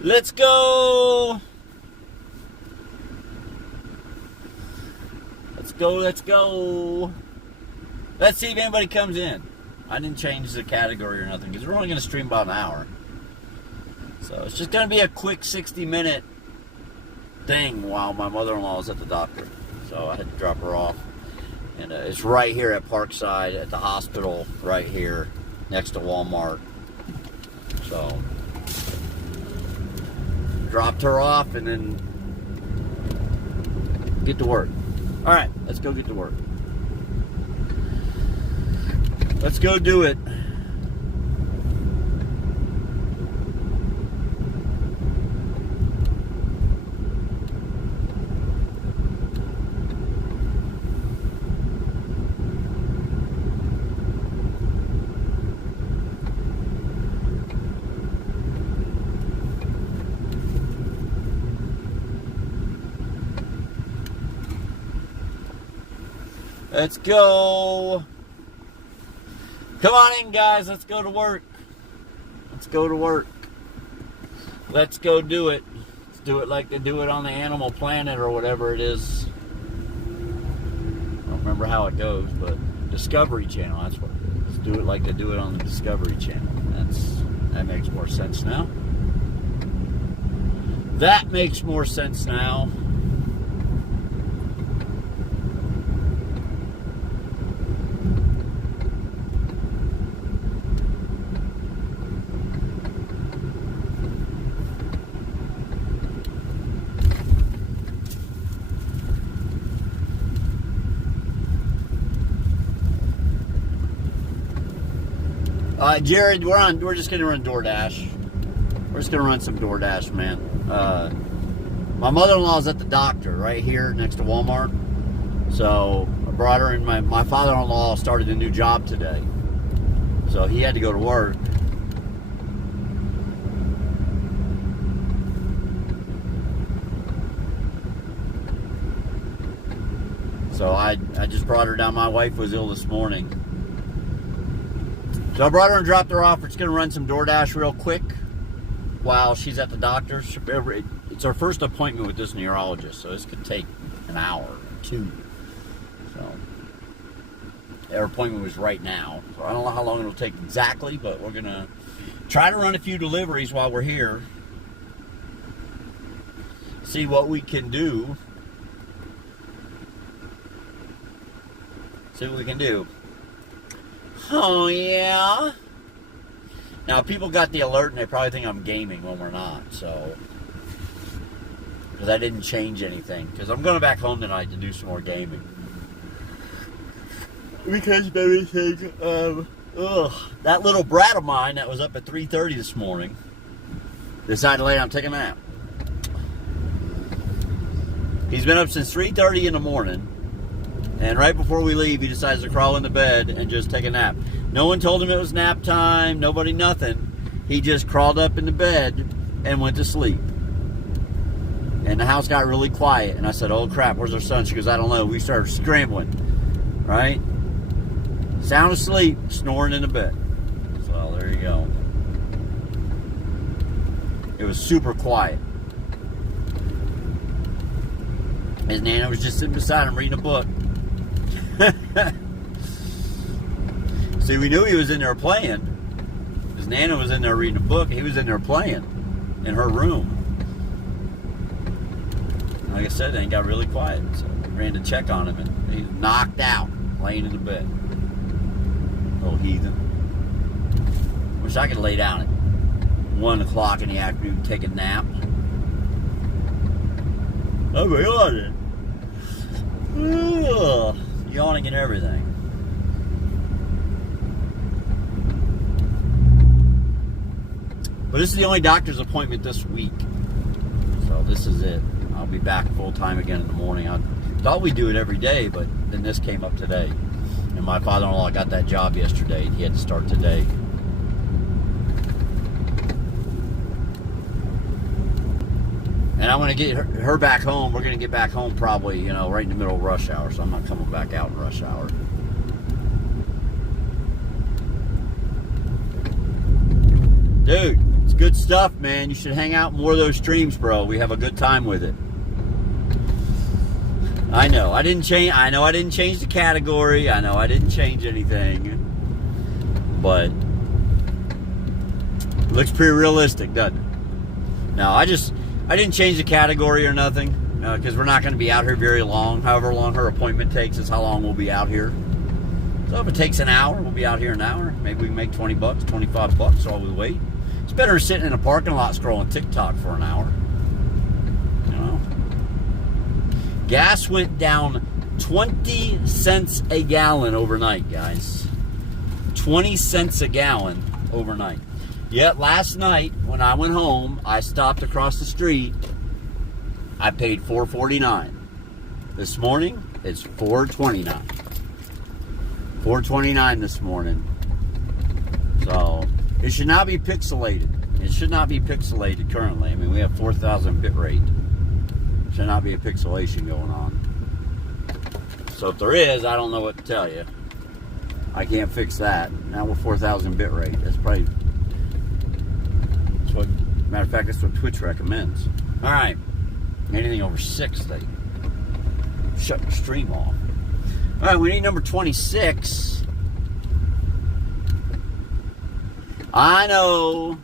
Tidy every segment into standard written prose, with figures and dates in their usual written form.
Let's go. Let's go, let's go. Let's see if anybody comes in. I didn't change the category or nothing because we're only going to stream about an hour. So it's just going to be a quick 60-minute thing while my mother-in-law is at the doctor. So I had to drop her off. And it's right here at Parkside at the hospital, right here next to Walmart. So dropped her off and then get to work. All right, let's go get to work. Let's go do it. Let's go. Come on in, guys. Let's go to work. Let's go to work. Let's go do it. Let's do it like they do it on the Animal Planet or whatever it is. I don't remember how it goes, but Discovery Channel, that's what it is. Let's do it like they do it on the Discovery Channel. That makes more sense now. That makes more sense now. Jared, we're just gonna run DoorDash. We're just gonna run some DoorDash, man. My mother-in-law is at the doctor right here next to Walmart. So I brought her in. My father-in-law started a new job today. So he had to go to work. So I just brought her down. My wife was ill this morning. So I brought her and dropped her off. We're just going to run some DoorDash real quick while she's at the doctor's. It's our first appointment with this neurologist, so this could take an hour or two. So our appointment was right now. So I don't know how long it'll take exactly, but we're going to try to run a few deliveries while we're here. See what we can do. See what we can do. Oh, yeah. Now, people got the alert and they probably think I'm gaming when we're not, so. Because I didn't change anything. Because I'm going back home tonight to do some more gaming. Because everything, that little brat of mine that was up at 3:30 this morning decided to lay down and take a nap. He's been up since 3:30 in the morning. And right before we leave, he decides to crawl into bed and just take a nap. No one told him it was nap time. Nobody, nothing. He just crawled up into bed and went to sleep. And the house got really quiet. And I said, oh, crap, where's our son? She goes, I don't know. We started scrambling, right? Sound asleep, snoring in the bed. So there you go. It was super quiet. His Nana was just sitting beside him reading a book. See, we knew he was in there playing. His Nana was in there reading a book. He was in there playing in her room. Like I said, it got really quiet. So I ran to check on him, and he was knocked out, laying in the bed. Little heathen. Wish I could lay down at 1 o'clock in the afternoon and take a nap. Oh, my God. Ugh. Yawning and everything. But this is the only doctor's appointment this week. So this is it. I'll be back full time again in the morning. I thought we'd do it every day, but then this came up today. And my father-in-law got that job yesterday, and he had to start today. And I'm going to get her back home. We're going to get back home probably, right in the middle of rush hour. So I'm not coming back out in rush hour. Dude, it's good stuff, man. You should hang out more of those streams, bro. We have a good time with it. I know I didn't change the category. I know I didn't change anything. But it looks pretty realistic, doesn't it? No, I didn't change the category or nothing, because we're not going to be out here very long. However long her appointment takes is how long we'll be out here. So if it takes an hour, we'll be out here an hour. Maybe we can make $20, $25 while we wait. It's better than sitting in a parking lot scrolling TikTok for an hour. You know? Gas went down 20 cents a gallon overnight, guys. 20 cents a gallon overnight. Yet last night, when I went home, I stopped across the street. I paid $4.49. This morning, it's $4.29. $4.29 this morning. So, it should not be pixelated. It should not be pixelated currently. I mean, we have 4,000 bit rate. Should not be a pixelation going on. So if there is, I don't know what to tell you. I can't fix that. Now we're 4,000 bit rate. That's probably, matter of fact, that's what Twitch recommends. All right. Anything over 6, they shut your stream off. All right, we need number 26. I know.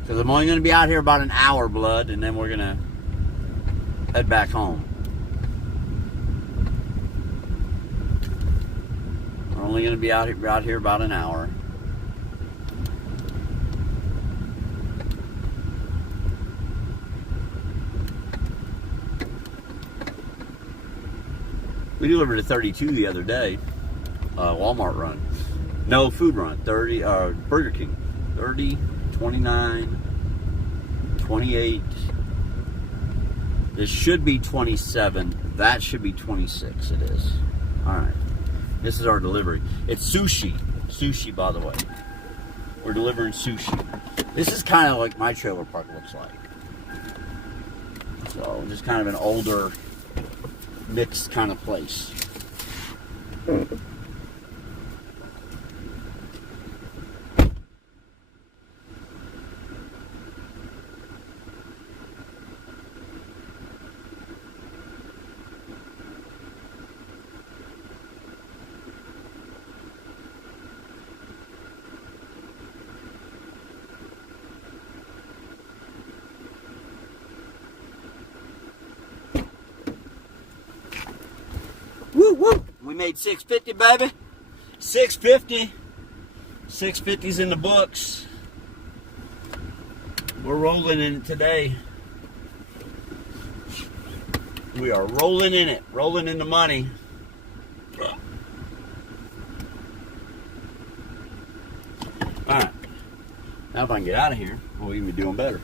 Because I'm only going to be out here about an hour, blood, and then we're going to head back home. We're only going to be out here about an hour. We delivered a 32 the other day, Walmart run. No, food run, 30, Burger King, 30, 29, 28. This should be 27. That should be 26, it is. All right, this is our delivery. It's sushi. Sushi, by the way. We're delivering sushi. This is kind of like my trailer park looks like. So, just kind of an older, mixed kind of place. Woo woo! We made $6.50, baby. $6.50. $6.50's in the books. We're rolling in it today. We are rolling in it. Rolling in the money. Alright. Now if I can get out of here, we'll even be doing better.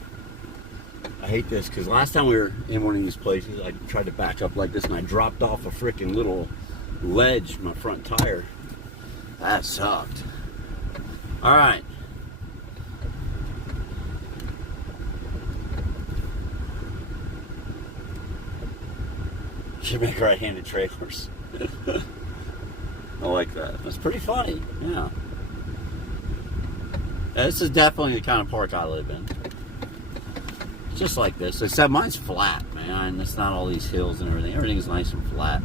I hate this because last time we were in one of these places, I tried to back up like this and I dropped off a freaking little ledge, my front tire. That sucked. Alright. Should make right-handed trailers. I like that. That's pretty funny. Yeah. This is definitely the kind of park I live in. Just like this, except mine's flat, man. It's not all these hills and everything. Everything's nice and flat.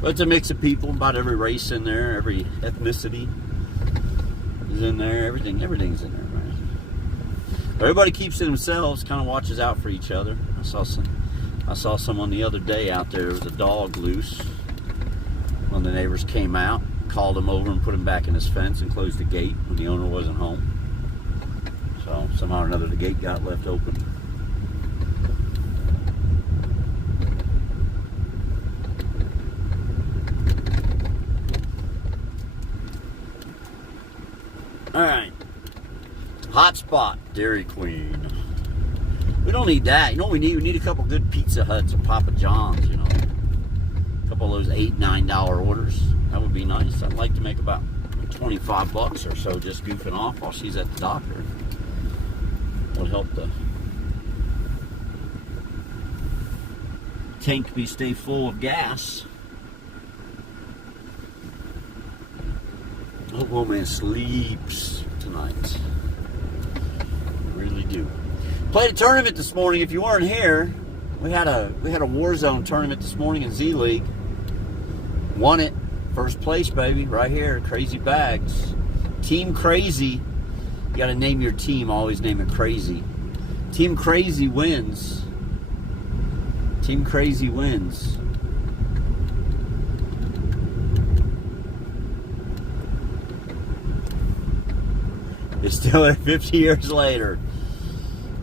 But it's a mix of people, about every race in there, every ethnicity is in there. Everything's in there, man. Everybody keeps to themselves, kind of watches out for each other. I saw someone the other day out there. There was a dog loose. One of the neighbors came out, called him over and put him back in his fence and closed the gate when the owner wasn't home. So somehow or another the gate got left open. Alright. Hotspot, Dairy Queen. We don't need that. You know what we need? We need a couple good Pizza Huts or Papa John's, you know. A couple of those $8, $9 orders. That would be nice. I'd like to make about $25 or so just goofing off while she's at the doctor. Would help the tank stay full of gas. Hope old man sleeps tonight. Really do. Played a tournament this morning. If you weren't here, we had a Warzone tournament this morning in Z League. Won it. First place, baby. Right here. Crazy Bags. Team Crazy. You got to name your team. Always name it Crazy. Team Crazy wins. Team Crazy wins. It's still there 50 years later.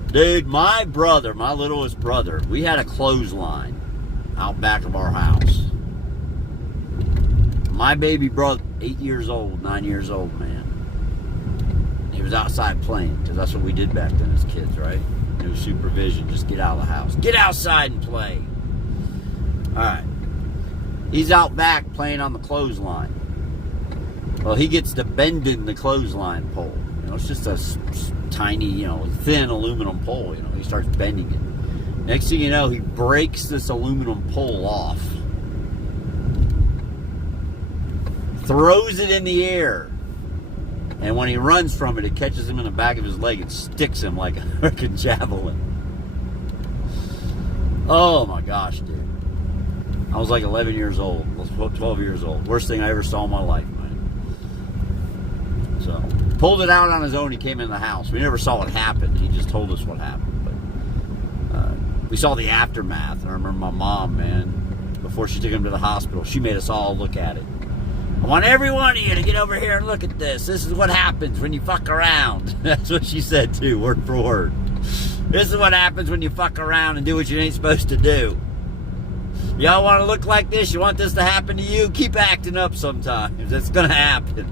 Dude, my brother, my littlest brother, we had a clothesline out back of our house. My baby brother, 8 years old, 9 years old, man. He was outside playing, because that's what we did back then as kids, right? No supervision, just get out of the house. Get outside and play. All right. He's out back playing on the clothesline. Well, he gets to bending the clothesline pole. You know, it's just a tiny, thin aluminum pole. He starts bending it. Next thing you know, he breaks this aluminum pole off. Throws it in the air. And when he runs from it, it catches him in the back of his leg and sticks him like a freaking javelin. Oh my gosh, dude. I was like 11 years old, 12 years old. Worst thing I ever saw in my life, man. So, pulled it out on his own. He came in the house. We never saw what happened. He just told us what happened. But we saw the aftermath. And I remember my mom, man, before she took him to the hospital, she made us all look at it. I want every one of you to get over here and look at this. This is what happens when you fuck around. That's what she said too, word for word. This is what happens when you fuck around and do what you ain't supposed to do. Y'all want to look like this? You want this to happen to you? Keep acting up sometimes. It's going to happen.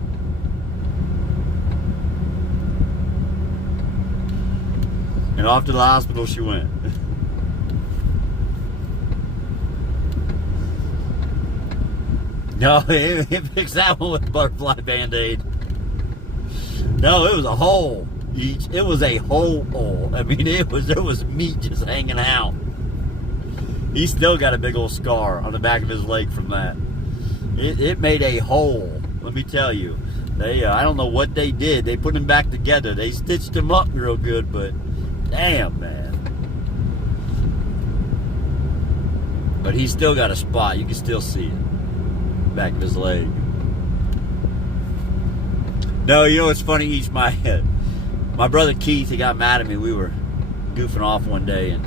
And off to the hospital she went. No, he fixed that one with a butterfly Band-Aid. No, it was a hole. It was a hole. I mean, there was meat just hanging out. He still got a big old scar on the back of his leg from that. It made a hole. Let me tell you. I don't know what they did. They put him back together. They stitched him up real good, but damn, man. But he's still got a spot. You can still see it. Back of his leg. No, you know what's funny? My brother Keith, he got mad at me. We were goofing off one day, and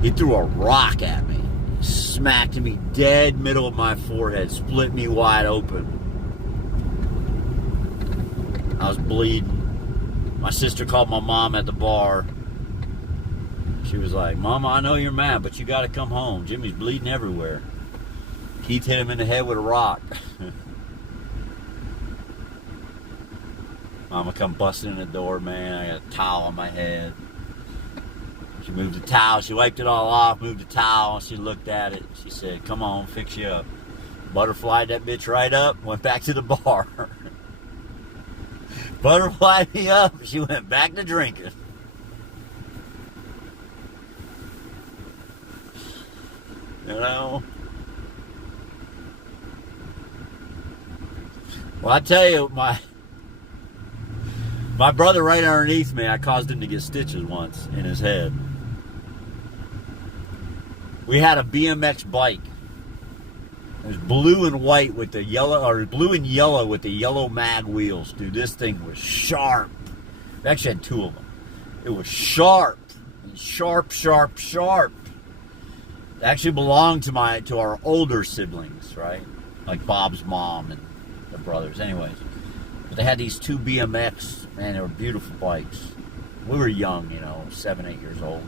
he threw a rock at me, smacked me dead middle of my forehead, split me wide open. I was bleeding. My sister called my mom at the bar. She was like, "Mama, I know you're mad, but you got to come home. Jimmy's bleeding everywhere." Keith hit him in the head with a rock. Mama come busting in the door, man. I got a towel on my head. She moved the towel. She wiped it all off, moved the towel. She looked at it. She said, "Come on, fix you up." Butterflied that bitch right up, went back to the bar. Butterflied me up. She went back to drinking. You know? Well, I tell you, my brother right underneath me, I caused him to get stitches once in his head. We had a BMX bike. It was blue and white with the yellow, or blue and yellow with the yellow mag wheels. Dude, this thing was sharp. We actually had two of them. It was sharp. Sharp, sharp, sharp. It actually belonged to our older siblings, right? Like Bob's mom and the brothers. Anyways. But they had these two BMX, man, they were beautiful bikes. We were young, 7, 8 years old.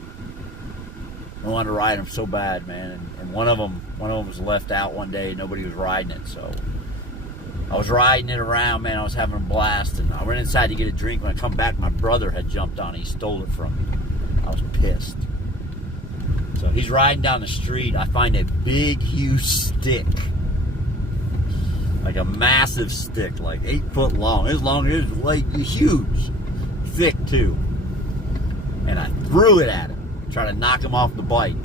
We wanted to ride them so bad, man. And one of them was left out one day. Nobody was riding it, so I was riding it around, man. I was having a blast, and I went inside to get a drink. When I come back, my brother had jumped on it. He stole it from me. I was pissed. So he's riding down the street. I find a big, huge stick. Like a massive stick, like 8 foot long. It was long, it was like huge. Thick, too. And I threw it at him, trying to knock him off the bike.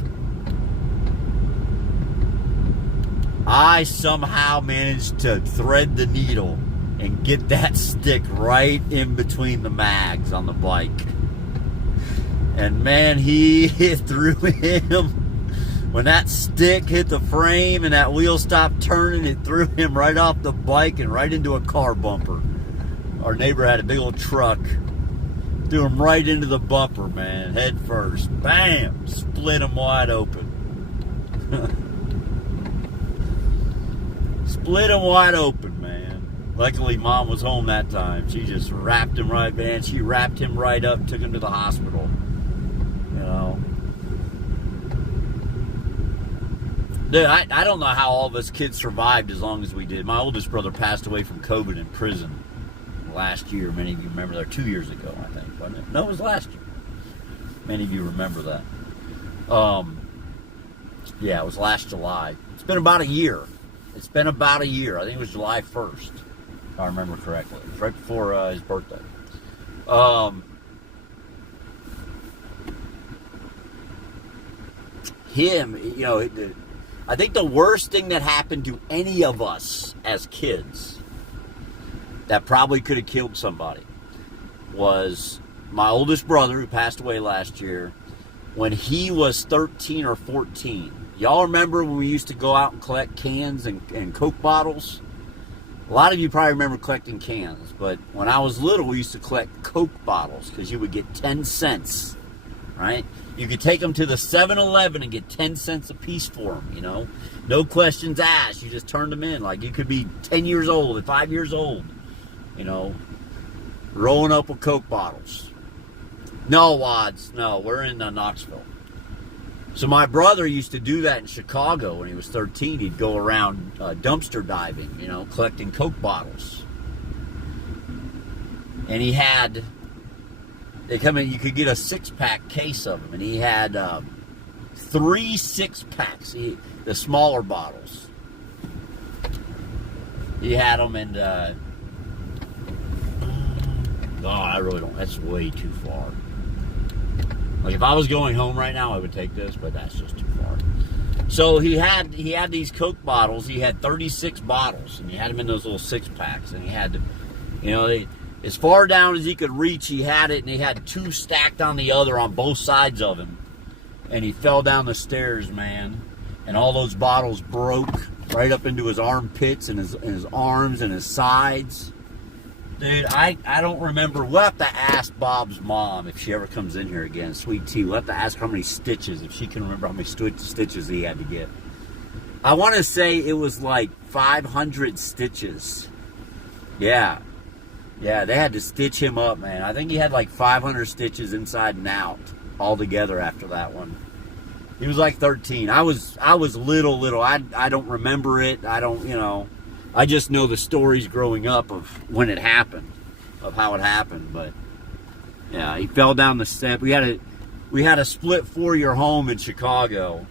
I somehow managed to thread the needle and get that stick right in between the mags on the bike. And man, he threw him. When that stick hit the frame and that wheel stopped turning, it threw him right off the bike and right into a car bumper. Our neighbor had a big old truck. Threw him right into the bumper, man, head first. Bam! Split him wide open. Split him wide open, man. Luckily, Mom was home that time. She just wrapped him right, man. She wrapped him right up, took him to the hospital. You know. Dude, I don't know how all of us kids survived as long as we did. My oldest brother passed away from COVID in prison last year. Many of you remember that. 2 years ago, I think, wasn't it? No, it was last year. Many of you remember that. Yeah, it was last July. It's been about a year. It's been about a year. I think it was July 1st, if I remember correctly. It was right before his birthday. Him, you know, I think the worst thing that happened to any of us as kids that probably could have killed somebody was my oldest brother, who passed away last year, when he was 13 or 14. Y'all remember when we used to go out and collect cans and Coke bottles? A lot of you probably remember collecting cans, but when I was little, we used to collect Coke bottles because you would get 10 cents, right? You could take them to the 7-Eleven and get 10 cents a piece for them, you know? No questions asked. You just turned them in. Like, you could be 10 years old and 5 years old, you know, rolling up with Coke bottles. No, Wads. No, we're in Knoxville. So my brother used to do that in Chicago when he was 13. He'd go around dumpster diving, you know, collecting Coke bottles. And he had... They come in, you could get a 6-pack case of them, and he had 3 6-packs, the smaller bottles. He had them, and I really don't. That's way too far. Like if I was going home right now, I would take this, but that's just too far. So he had these Coke bottles. He had 36 bottles, and he had them in those little 6-packs, and he had, you know, as far down as he could reach, he had it, and he had 2 stacked on the other on both sides of him. And he fell down the stairs, man. And all those bottles broke right up into his armpits and his arms and his sides. Dude, I don't remember. We'll have to ask Bob's mom if she ever comes in here again. Sweet Tea. We'll have to ask how many stitches, if she can remember how many stitches he had to get. I want to say it was like 500 stitches. Yeah. Yeah, they had to stitch him up, man. I think he had like 500 stitches inside and out altogether after that one. He was like 13. I was little. I don't remember it. I don't, you know. I just know the stories growing up of when it happened, of how it happened. But yeah, he fell down the step. We had a split 4-year home in Chicago,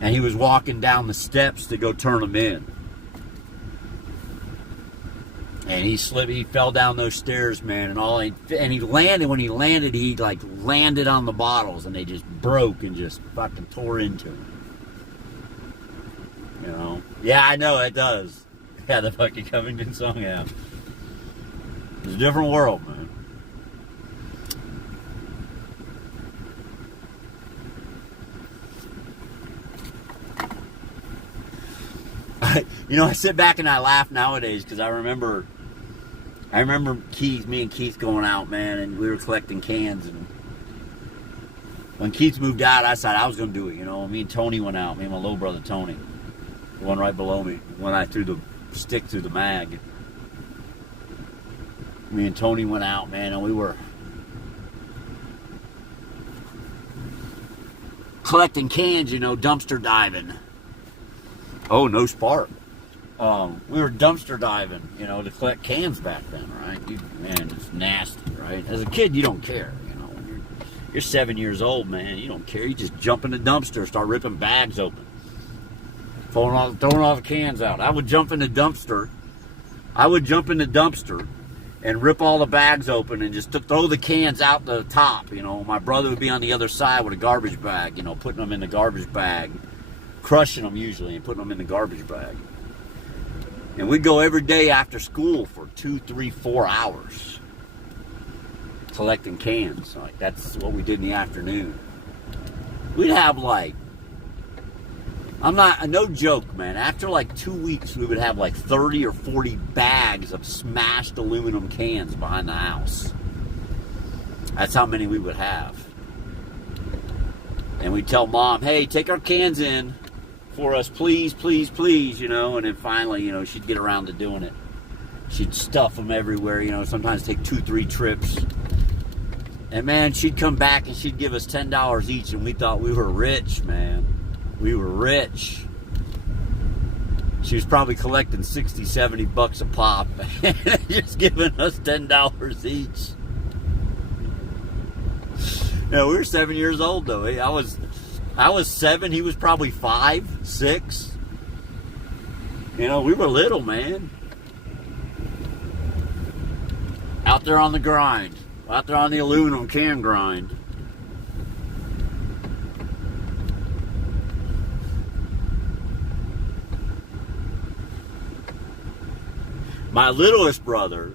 and he was walking down the steps to go turn them in. And he slipped. He fell down those stairs, man, and he landed. When he landed, he like landed on the bottles, and they just broke and just fucking tore into him. You know? Yeah, I know it does. Yeah, the fucking Covington song. Yeah, it's a different world, man. I sit back and I laugh nowadays because I remember Keith, me and Keith going out, man, and we were collecting cans. And when Keith moved out, I said I was going to do it, you know. Me and Tony went out, me and my little brother Tony, the one right below me, when I threw the stick through the mag. Me and Tony went out, man, and we were collecting cans, you know, dumpster diving. Oh, no spark. We were dumpster diving, you know, to collect cans back then, right? Man, it's nasty, right? As a kid, you don't care, you know. When you're 7 years old, man, you don't care. You just jump in the dumpster, start ripping bags open, throwing all the cans out. I would jump in the dumpster and rip all the bags open and just throw the cans out the top, you know. My brother would be on the other side with a garbage bag, you know, putting them in the garbage bag, crushing them usually and putting them in the garbage bag. And we'd go every day after school for 2, 3, 4 hours collecting cans. Like, that's what we did in the afternoon. We'd have like, no joke, man. After like 2 weeks, we would have like 30 or 40 bags of smashed aluminum cans behind the house. That's how many we would have. And we'd tell Mom, hey, take our cans in for us, please, please, please, you know. And then finally, you know, she'd get around to doing it. She'd stuff them everywhere, you know, sometimes take 2, 3 trips. And man, she'd come back and she'd give us $10 each, and we thought we were rich, man. We were rich. She was probably collecting 60, 70 bucks a pop, and just giving us $10 each. You know, we were 7 years old though. I was 7, he was probably 5, 6. You know, we were little, man. Out there on the grind. Out there on the aluminum can grind. My littlest brother,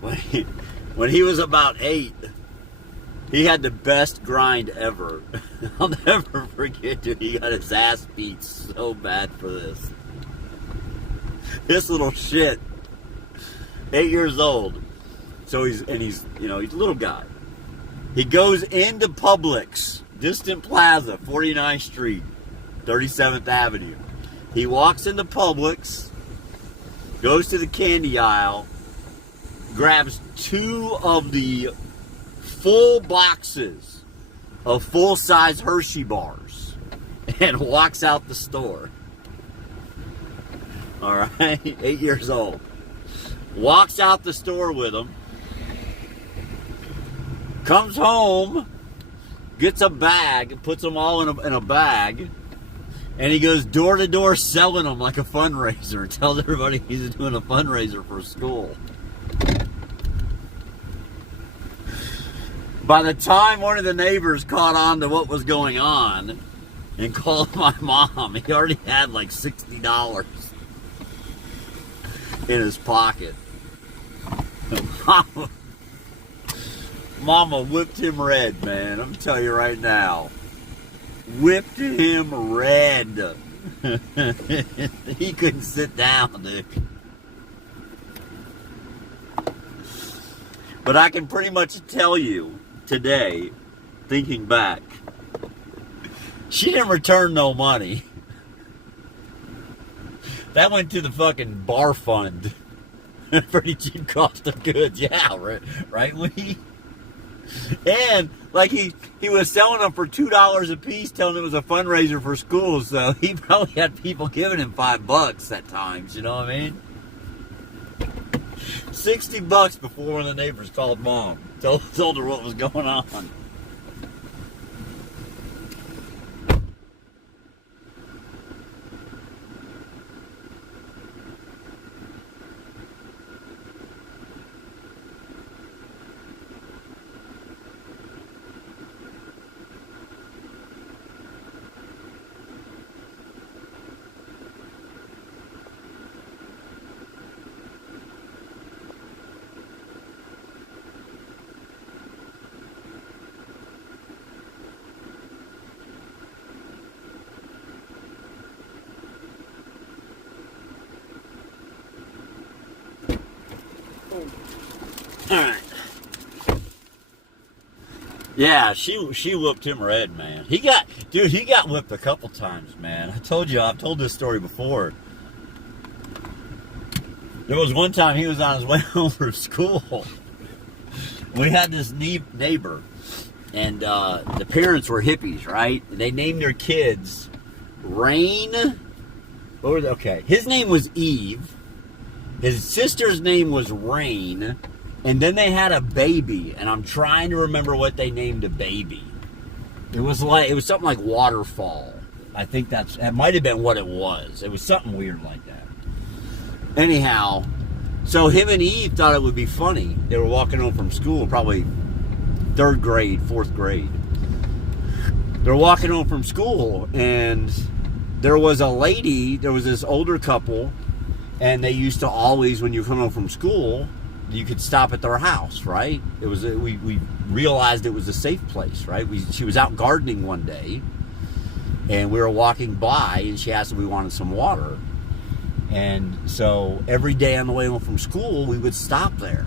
when he was about 8, he had the best grind ever. I'll never forget, dude. He got his ass beat so bad for this. This little shit, 8 years old. So he's you know, he's a little guy. He goes into Publix, Distant Plaza, 49th Street, 37th Avenue. He walks into Publix, goes to the candy aisle, grabs 2 of the full boxes of full-size Hershey bars and walks out the store. All right, 8 years old. Walks out the store with them. Comes home, gets a bag, and puts them all in a bag, and he goes door to door selling them like a fundraiser. Tells everybody he's doing a fundraiser for school. By the time one of the neighbors caught on to what was going on and called my mom, he already had like $60 in his pocket. Mama whipped him red, man. I'm telling you right now. Whipped him red. He couldn't sit down, dude. But I can pretty much tell you today, thinking back, she didn't return no money. That went to the fucking bar fund. Pretty cheap cost of goods. Yeah, right, Lee? And like he was selling them for $2 a piece, telling it was a fundraiser for school, so he probably had people giving him $5 at times, you know what I mean? $60 before one of the neighbors called Mom. Told her what was going on. Alright. Yeah, she whooped him red, man. He got whipped a couple times, man. I've told this story before. There was one time he was on his way home from school. We had this neighbor, and the parents were hippies, right? They named their kids Rain. Okay, his name was Eve. His sister's name was Rain. And then they had a baby, and I'm trying to remember what they named a baby. It was something like Waterfall. I think that might have been what it was. It was something weird like that. Anyhow, so him and Eve thought it would be funny. They were walking home from school, probably 3rd grade, 4th grade. They're walking home from school, and there was this older couple, And they used to always, when you come home from school, you could stop at their house, right? It was we realized it was a safe place, right? She was out gardening one day, and we were walking by, and she asked if we wanted some water. And so every day on the way home from school, we would stop there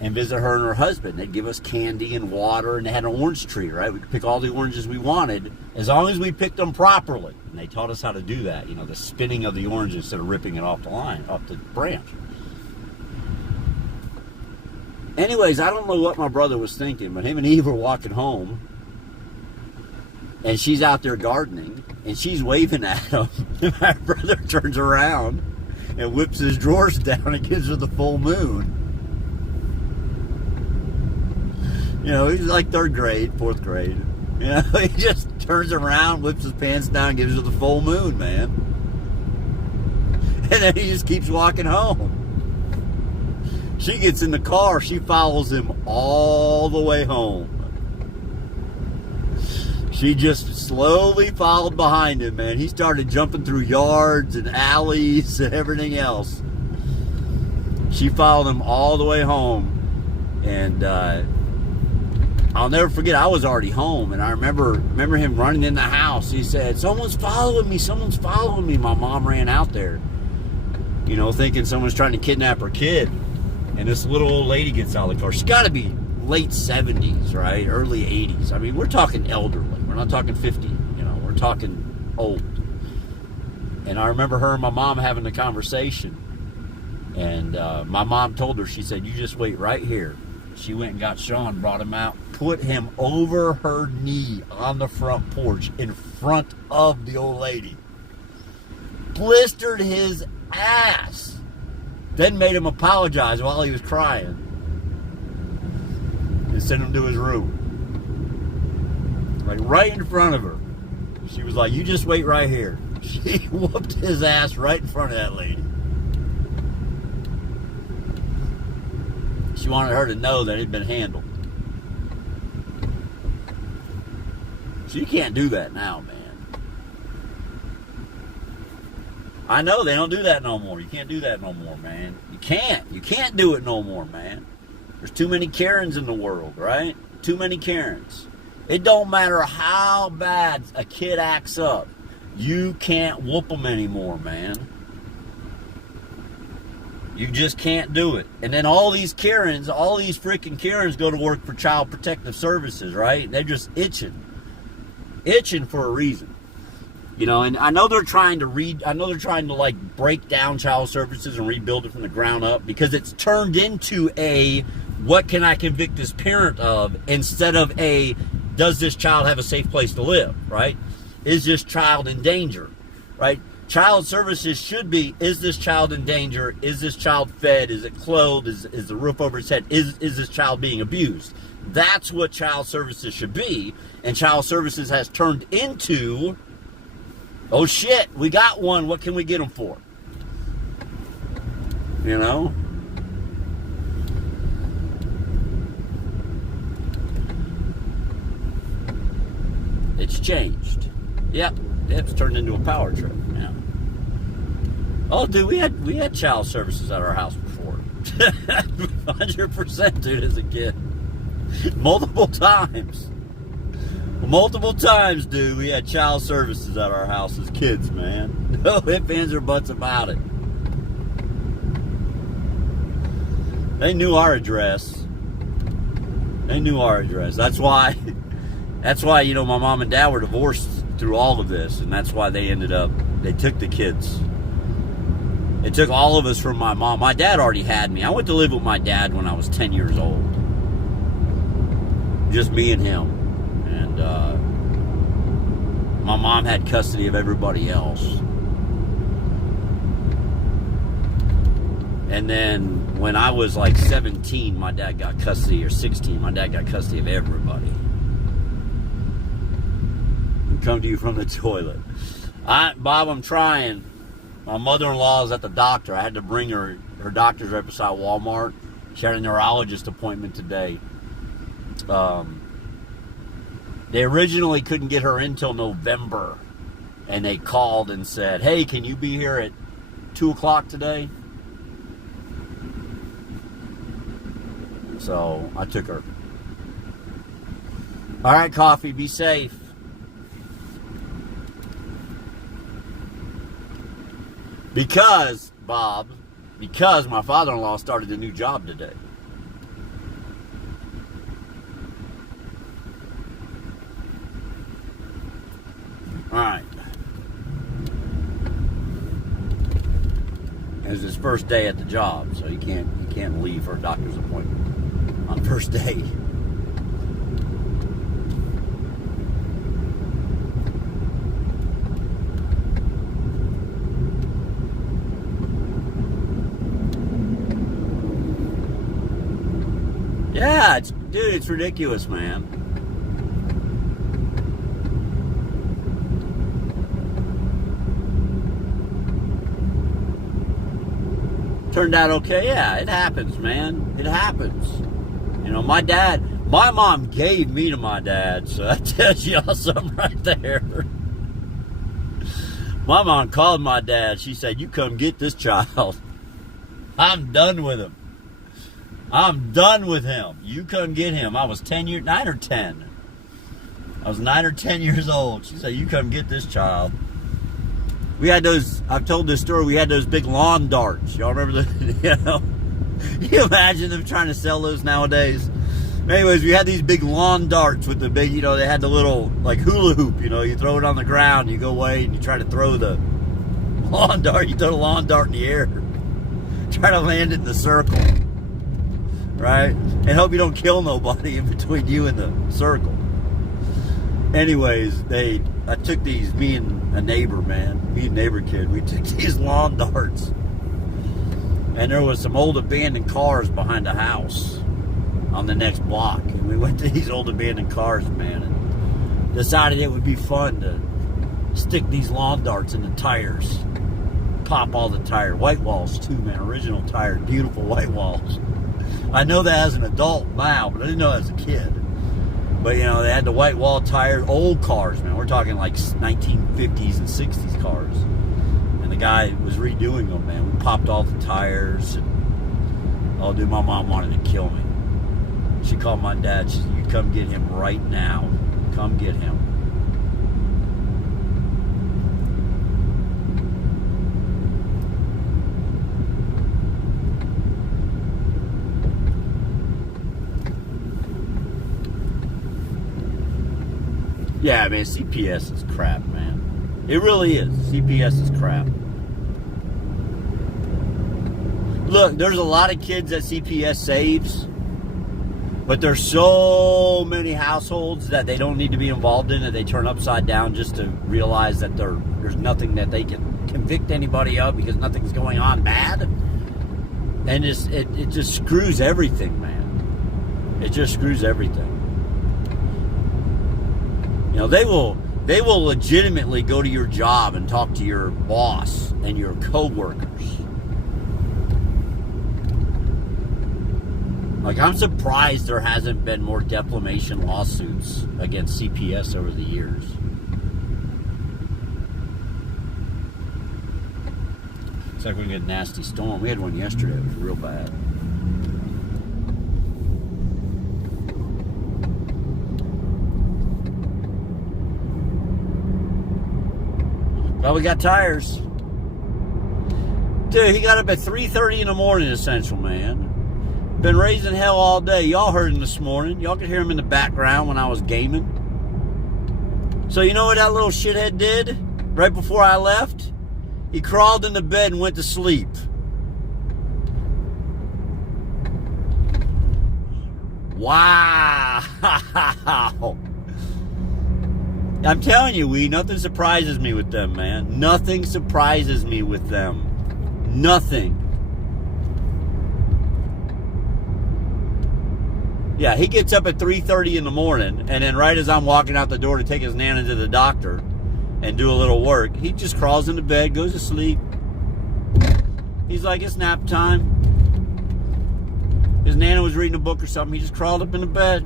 and visit her and her husband. They'd give us candy and water, and they had an orange tree, right? We could pick all the oranges we wanted, as long as we picked them properly. And they taught us how to do that, you know, the spinning of the orange instead of ripping it off the line, off the branch. Anyways, I don't know what my brother was thinking, but him and Eve were walking home, and she's out there gardening, and she's waving at him. And my brother turns around and whips his drawers down and gives her the full moon. You know, he's like 3rd grade, 4th grade. You know, he just turns around, whips his pants down, and gives her the full moon, man. And then he just keeps walking home. She gets in the car, she follows him all the way home. She just slowly followed behind him, man. He started jumping through yards and alleys and everything else. She followed him all the way home. And I'll never forget, I was already home, and I remember him running in the house. He said, someone's following me, someone's following me. My mom ran out there, you know, thinking someone's trying to kidnap her kid. And this little old lady gets out of the car. She's got to be late 70s, right? Early 80s. I mean, we're talking elderly. We're not talking 50, you know, we're talking old. And I remember her and my mom having a conversation. And my mom told her, she said, you just wait right here. She went and got Sean, brought him out, put him over her knee on the front porch in front of the old lady. Blistered his ass. Then made him apologize while he was crying. And sent him to his room. Like right in front of her. She was like, you just wait right here. She whooped his ass right in front of that lady. She wanted her to know that it had been handled. So you can't do that now, man. I know they don't do that no more. You can't do that no more, man. You can't. You can't do it no more, man. There's too many Karens in the world, right? Too many Karens. It don't matter how bad a kid acts up. You can't whoop them anymore, man. You just can't do it. And then all these Karens, all these freaking Karens go to work for Child Protective Services, right? They're just itching. Itching for a reason. You know, and I know they're trying to like break down child services and rebuild it from the ground up, because it's turned into a what can I convict this parent of instead of a does this child have a safe place to live, right? Is this child in danger, right? Child services should be, is this child in danger? Is this child fed? Is it clothed? Is the roof over its head? Is this child being abused? That's what child services should be. And child services has turned into, oh shit, we got one. What can we get them for? You know? It's changed. Yep, it's turned into a power trip. Yeah. Oh, dude, we had child services at our house before. 100%, dude, as a kid. Multiple times. Multiple times, dude, we had child services at our house as kids, man. No ifs, ands, or buts about it. They knew our address. They knew our address. That's why, you know, my mom and dad were divorced through all of this, and that's why they took the kids. They took all of us from my mom. My dad already had me. I went to live with my dad when I was 10 years old. Just me and him. And my mom had custody of everybody else. And then when I was like 17, my dad got custody, or 16, my dad got custody of everybody. And come to you from the toilet. Bob, I'm trying. My mother-in-law is at the doctor. I had to bring her doctor's right beside Walmart. She had a neurologist appointment today. They originally couldn't get her in till November, and they called and said, hey, can you be here at 2 o'clock today. So I took her. All right, Coffee, be safe. Because, Bob, because my father-in-law started a new job today. All right. It was his first day at the job, so he can't leave for a doctor's appointment on first day. Yeah, it's ridiculous, man. Turned out okay. Yeah, it happens, man. It happens. You know, my mom gave me to my dad, so that tells y'all something right there. My mom called my dad. She said, "You come get this child. I'm done with him. I'm done with him. You come get him." I was 9 or 10. I was 9 or 10 years old. She said, "You come get this child." We had those, I've told this story, we had those big lawn darts. Y'all remember the, you know? You imagine them trying to sell those nowadays? Anyways, we had these big lawn darts with the big, you know, they had the little, like, hula hoop, you know, you throw it on the ground, you go away and you try to throw the lawn dart, you throw the lawn dart in the air. Try to land it in the circle. Right? And hope you don't kill nobody in between you and the circle. Anyways, I took these, me and a neighbor kid, we took these lawn darts. And there was some old abandoned cars behind the house on the next block. And we went to these old abandoned cars, man, and decided it would be fun to stick these lawn darts in the tires. Pop all the tires. White walls too, man. Original tires. Beautiful white walls. I know that as an adult now, but I didn't know as a kid. But, you know, they had the white wall tires, old cars, man. We're talking like 1950s and 60s cars. And the guy was redoing them, man. We popped all the tires. And, oh, dude, my mom wanted to kill me. She called my dad. She said, "You come get him right now. Come get him." Yeah, man, CPS is crap, man. It really is. CPS is crap. Look, there's a lot of kids that CPS saves, but there's so many households that they don't need to be involved in that they turn upside down just to realize that there's nothing that they can convict anybody of because nothing's going on bad. And it just screws everything, man. It just screws everything. You know, they will legitimately go to your job and talk to your boss and your coworkers. Like, I'm surprised there hasn't been more defamation lawsuits against CPS over the years. It's like we're gonna get a nasty storm. We had one yesterday. It was real bad. Well, we got tires. Dude, he got up at 3:30 in the morning, Essential Man. Been raising hell all day. Y'all heard him this morning. Y'all could hear him in the background when I was gaming. So you know what that little shithead did right before I left? He crawled into bed and went to sleep. Wow. I'm telling you, nothing surprises me with them, man. Nothing surprises me with them. Nothing. Yeah, he gets up at 3:30 in the morning, and then right as I'm walking out the door to take his Nana to the doctor and do a little work, he just crawls into bed, goes to sleep. He's like, it's nap time. His Nana was reading a book or something. He just crawled up into bed,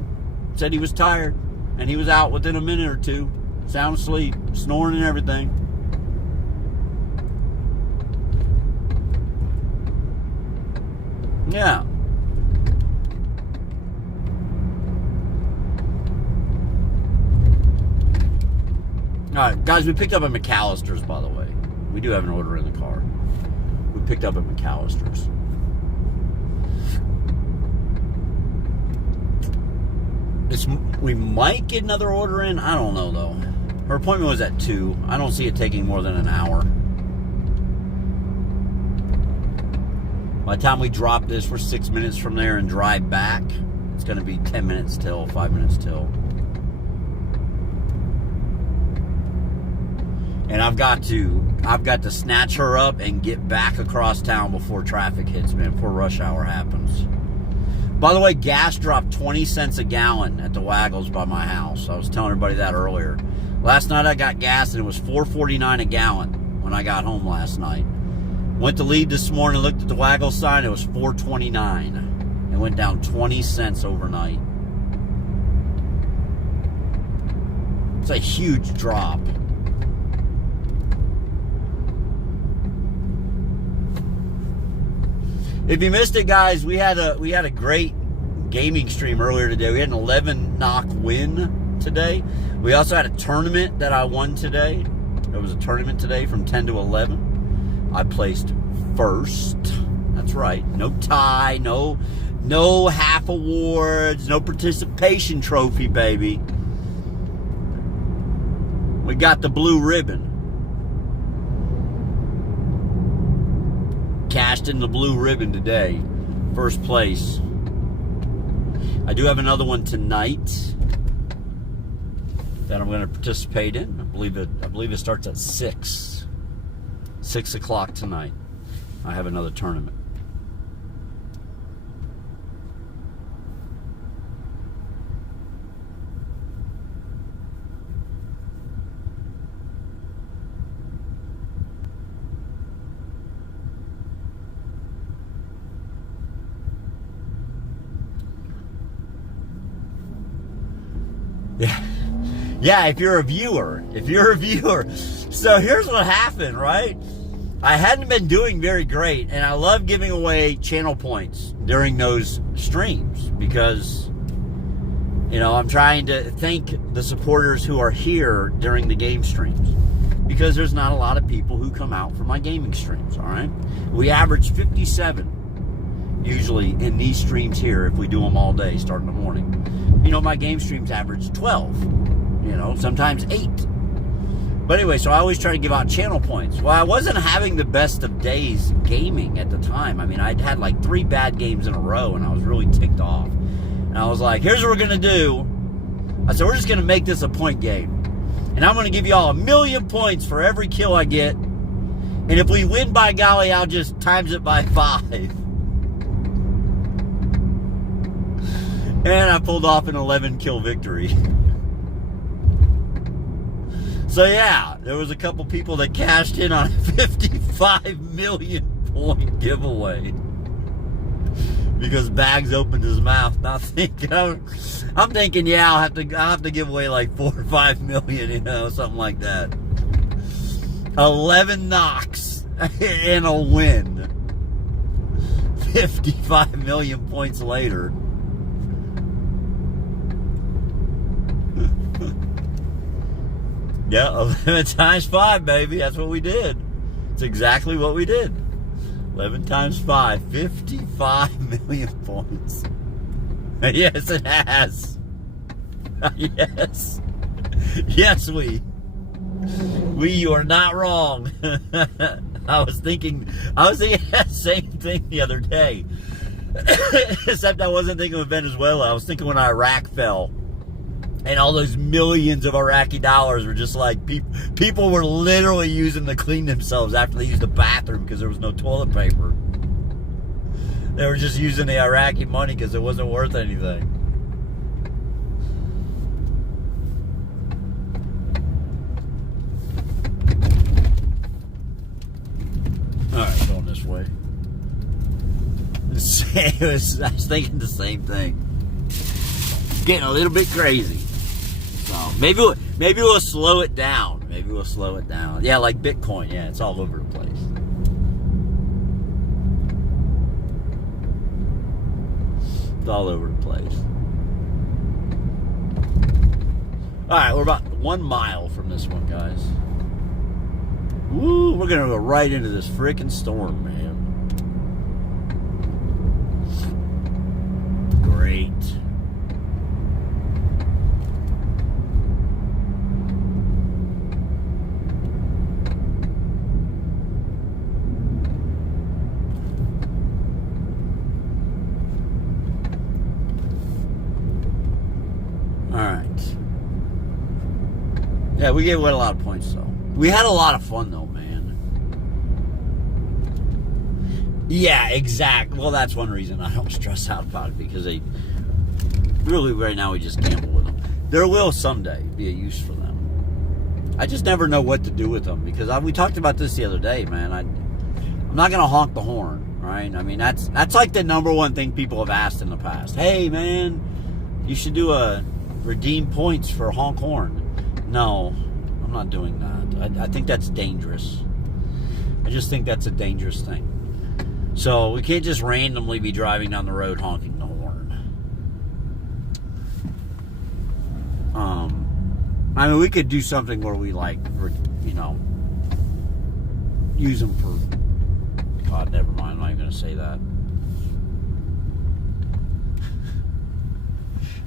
said he was tired, and he was out within a minute or two. Sound asleep, snoring and everything. Yeah. Alright, guys, we picked up at McAllister's, by the way. We do have an order in the car. We picked up at McAllister's. We might get another order in. I don't know, though. Her appointment was at 2. I don't see it taking more than an hour. By the time we drop this, we're 6 minutes from there and drive back. It's going to be 10 minutes till, 5 minutes till. And I've got to snatch her up and get back across town before traffic hits, man, before rush hour happens. By the way, gas dropped 20 cents a gallon at the Waggles by my house. I was telling everybody that earlier. Last night I got gas and it was $4.49 a gallon when I got home last night. Went to leave this morning, looked at the Waggles sign, it was $4.29. It went down 20 cents overnight. It's a huge drop. If you missed it, guys, we had a great gaming stream earlier today. We had an 11 knock win today. We also had a tournament that I won today. There was a tournament today from 10 to 11. I placed first. That's right. No tie, no half awards, no participation trophy, baby. We got the blue ribbon. Cashed in the blue ribbon today. First place. I do have another one tonight that I'm going to participate in. I believe it starts at 6 o'clock tonight. I have another tournament. Yeah, if you're a viewer. So here's what happened, right? I hadn't been doing very great, and I love giving away channel points during those streams because, you know, I'm trying to thank the supporters who are here during the game streams because there's not a lot of people who come out for my gaming streams, all right? We average 57 usually in these streams here if we do them all day, starting in the morning. You know, my game streams average 12. You know, sometimes 8. But anyway, so I always try to give out channel points. Well, I wasn't having the best of days gaming at the time. I mean, I'd had like 3 bad games in a row, and I was really ticked off. And I was like, here's what we're going to do. I said, we're just going to make this a point game. And I'm going to give you all 1,000,000 points for every kill I get. And if we win, by golly, I'll just times it by 5. And I pulled off an 11-kill victory. So yeah, there was a couple people that cashed in on a 55 million point giveaway because Bags opened his mouth. Not thinking, I'm thinking, yeah, I'll have to give away like 4 or 5 million, you know, something like that. 11 knocks and a win. 55 million points later. Yeah, 11 times 5, baby. That's what we did. It's exactly what we did. 11 times 5, 55 million points. Yes, it has. Yes. Yes, you are not wrong. I was thinking that same thing the other day. Except I wasn't thinking of Venezuela. I was thinking when Iraq fell. And all those millions of Iraqi dollars were just like, people were literally using to clean themselves after they used the bathroom because there was no toilet paper. They were just using the Iraqi money because it wasn't worth anything. Alright, going this way. I was thinking the same thing. Getting a little bit crazy. So maybe we'll slow it down. Maybe we'll slow it down. Yeah, like Bitcoin. Yeah, it's all over the place. It's all over the place. All right, we're about 1 mile from this one, guys. Woo, we're gonna go right into this freaking storm, man. Great. All right. Yeah, we gave away a lot of points, though. We had a lot of fun, though, man. Yeah, exactly. Well, that's one reason I don't stress out about it, because they really, right now, we just gamble with them. There will someday be a use for them. I just never know what to do with them, because we talked about this the other day, man. I'm not going to honk the horn, right? I mean, that's like the number one thing people have asked in the past. Hey, man, you should do a redeem points for a honk horn. No, I'm not doing that. I think that's dangerous. I just think that's a dangerous thing. So we can't just randomly be driving down the road honking the horn. I mean, we could do something where we, like, you know, use them for... God, never mind. I'm not even going to say that.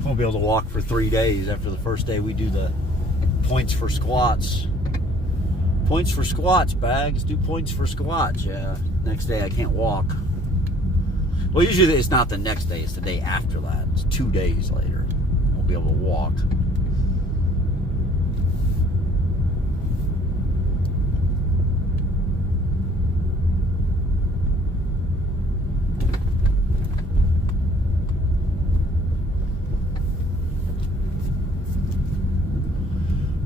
Won't be able to walk for 3 days after the first day we do the points for squats. Points for squats, Bags. Do points for squats. Yeah. Next day I can't walk. Well, usually it's not the next day. It's the day after that. It's 2 days later. I'll be able to walk.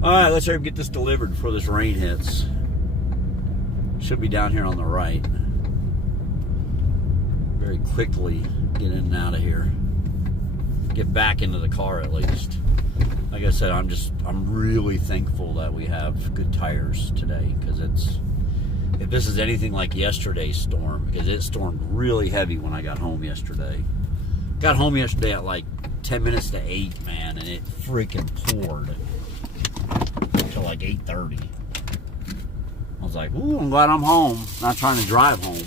All right, let's hurry up and get this delivered before this rain hits. Should be down here on the right. Very quickly get in and out of here. Get back into the car at least. Like I said, I'm really thankful that we have good tires today, because if this is anything like yesterday's storm, because it stormed really heavy when I got home yesterday. Got home yesterday at like 10 minutes to 8, man, and it freaking poured till like 8:30. I was like, ooh, I'm glad I'm home. Not trying to drive home.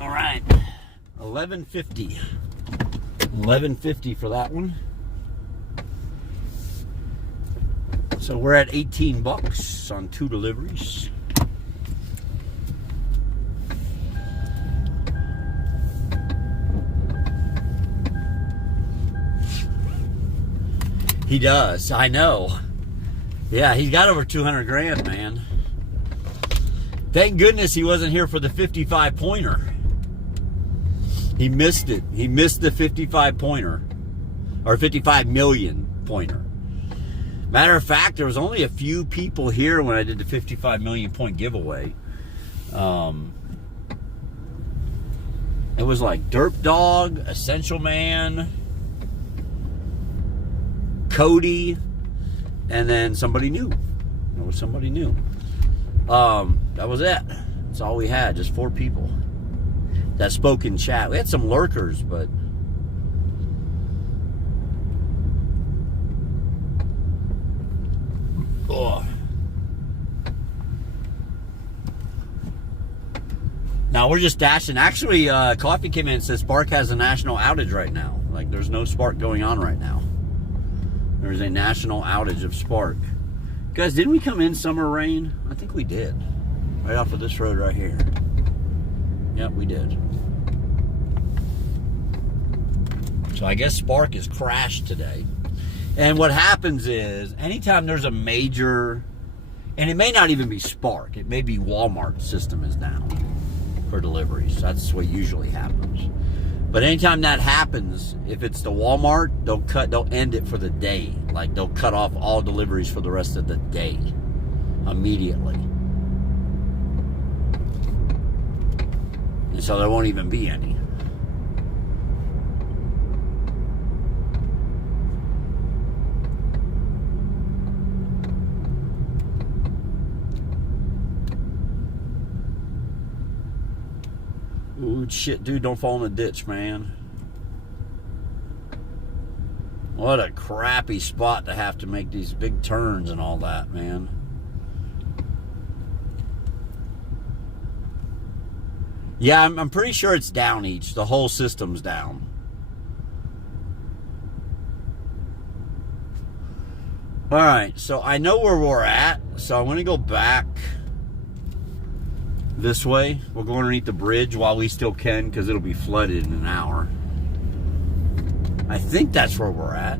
All right. 1150. 1150 for that one. So we're at $18 on 2 deliveries. He does, I know. Yeah, he's got over 200 grand, man. Thank goodness he wasn't here for the 55 pointer. He missed it. He missed the 55 pointer, or 55 million pointer. Matter of fact, there was only a few people here when I did the 55 million point giveaway. It was like Derp Dog, Essential Man, Cody, and then somebody new. There was somebody new. That was it. That's all we had, just 4 people that spoke in chat. We had some lurkers, but now we're just dashing. Actually, Coffee came in and says Spark has a national outage right now. Like, there's no Spark going on right now. There's a national outage of Spark. Guys, didn't we come in summer rain? I think we did. Right off of this road right here. Yep, we did. So I guess Spark is crashed today. And what happens is, anytime there's a major, and it may not even be Spark, it may be Walmart's system is down for deliveries. That's what usually happens. But anytime that happens, if it's the Walmart, they'll end it for the day. Like, they'll cut off all deliveries for the rest of the day immediately. And so there won't even be any. Ooh, shit, dude, don't fall in the ditch, man. What a crappy spot to have to make these big turns and all that, man. Yeah, I'm pretty sure it's down each. The whole system's down. All right, so I know where we're at, so I'm going to go back this way. We'll go underneath the bridge while we still can, because it'll be flooded in an hour. I think that's where we're at.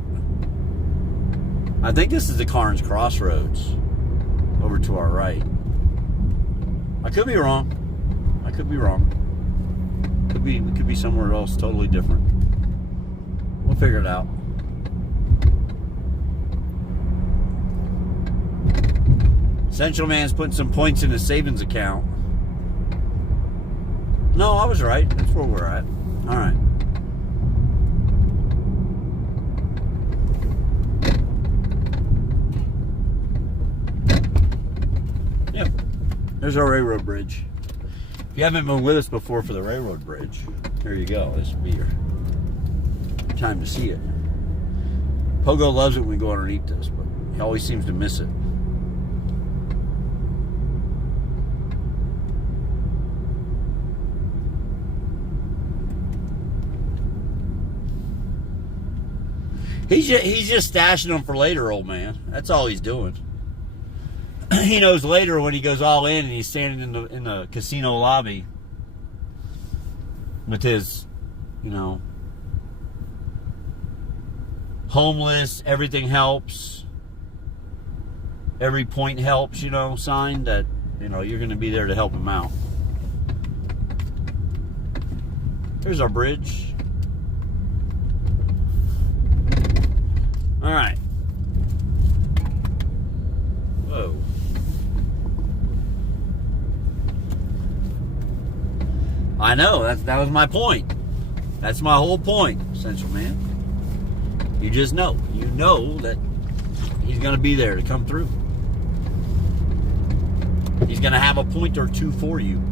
I think this is the Carnes Crossroads over to our right. I could be wrong. I could be wrong. We could be somewhere else totally different. We'll figure it out. Central Man's putting some points in his savings account. No, I was right. That's where we're at. All right. Yep. There's our railroad bridge. If you haven't been with us before for the railroad bridge, there you go. This will be your time to see it. Pogo loves it when we go underneath this, but he always seems to miss it. He's just stashing them for later, old man. That's all he's doing. He knows later when he goes all in and he's standing in the casino lobby with his, you know, homeless, everything helps, every point helps, you know, sign, that, you know, you're going to be there to help him out. Here's our bridge. All right. Whoa. I know, that was my point. That's my whole point, Central Man. You just know. You know that he's going to be there to come through. He's going to have a point or two for you.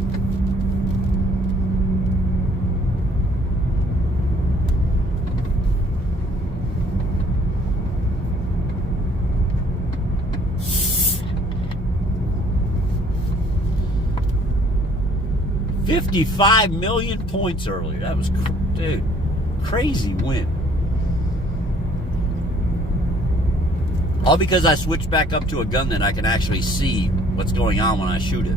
$55 million points earlier. That was, dude, crazy win. All because I switched back up to a gun that I can actually see what's going on when I shoot it.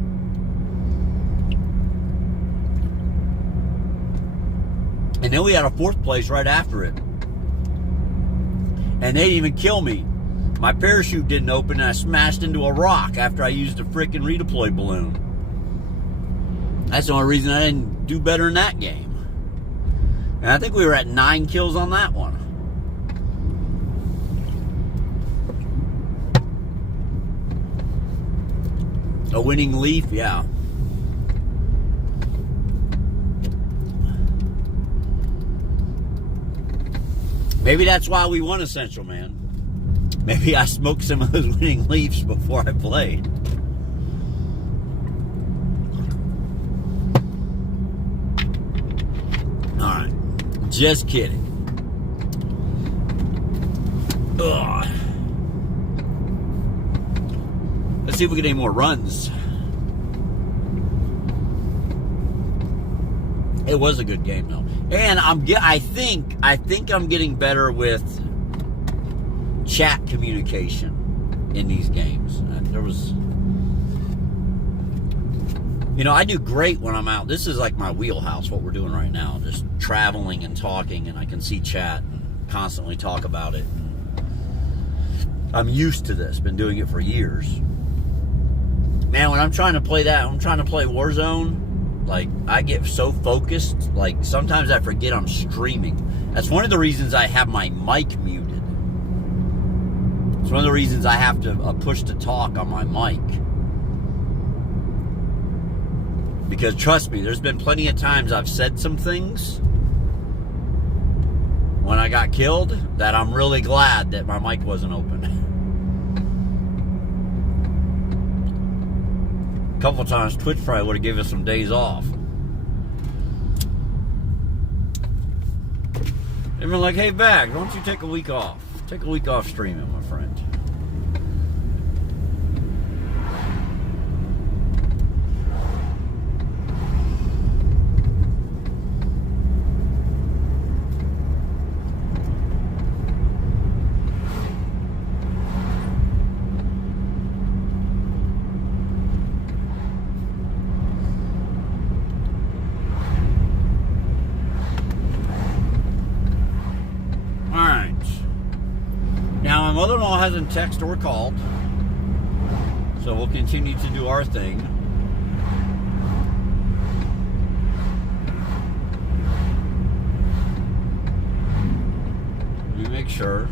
And then we had a fourth place right after it. And they didn't even kill me. My parachute didn't open and I smashed into a rock after I used a frickin' redeploy balloon. That's the only reason I didn't do better in that game. And I think we were at 9 kills on that one. A winning leaf, yeah. Maybe that's why we won Essential, man. Maybe I smoked some of those winning leaves before I played. Alright. Just kidding. Ugh. Let's see if we get any more runs. It was a good game, though. And I think I'm getting better with chat communication in these games. There was, you know, I do great when I'm out. This is like my wheelhouse, what we're doing right now. Just traveling and talking, and I can see chat and constantly talk about it. I'm used to this. Been doing it for years. Man, when I'm trying to play that, I'm trying to play Warzone. Like, I get so focused, like, sometimes I forget I'm streaming. That's one of the reasons I have my mic muted. It's one of the reasons I have to push to talk on my mic. Because trust me, there's been plenty of times I've said some things when I got killed that I'm really glad that my mic wasn't open. A couple times Twitch probably would have given us some days off. They've been like, hey, Bag, why don't you take a week off? Take a week off streaming, my friend. My mother-in-law hasn't texted or called, so we'll continue to do our thing. Let me make sure.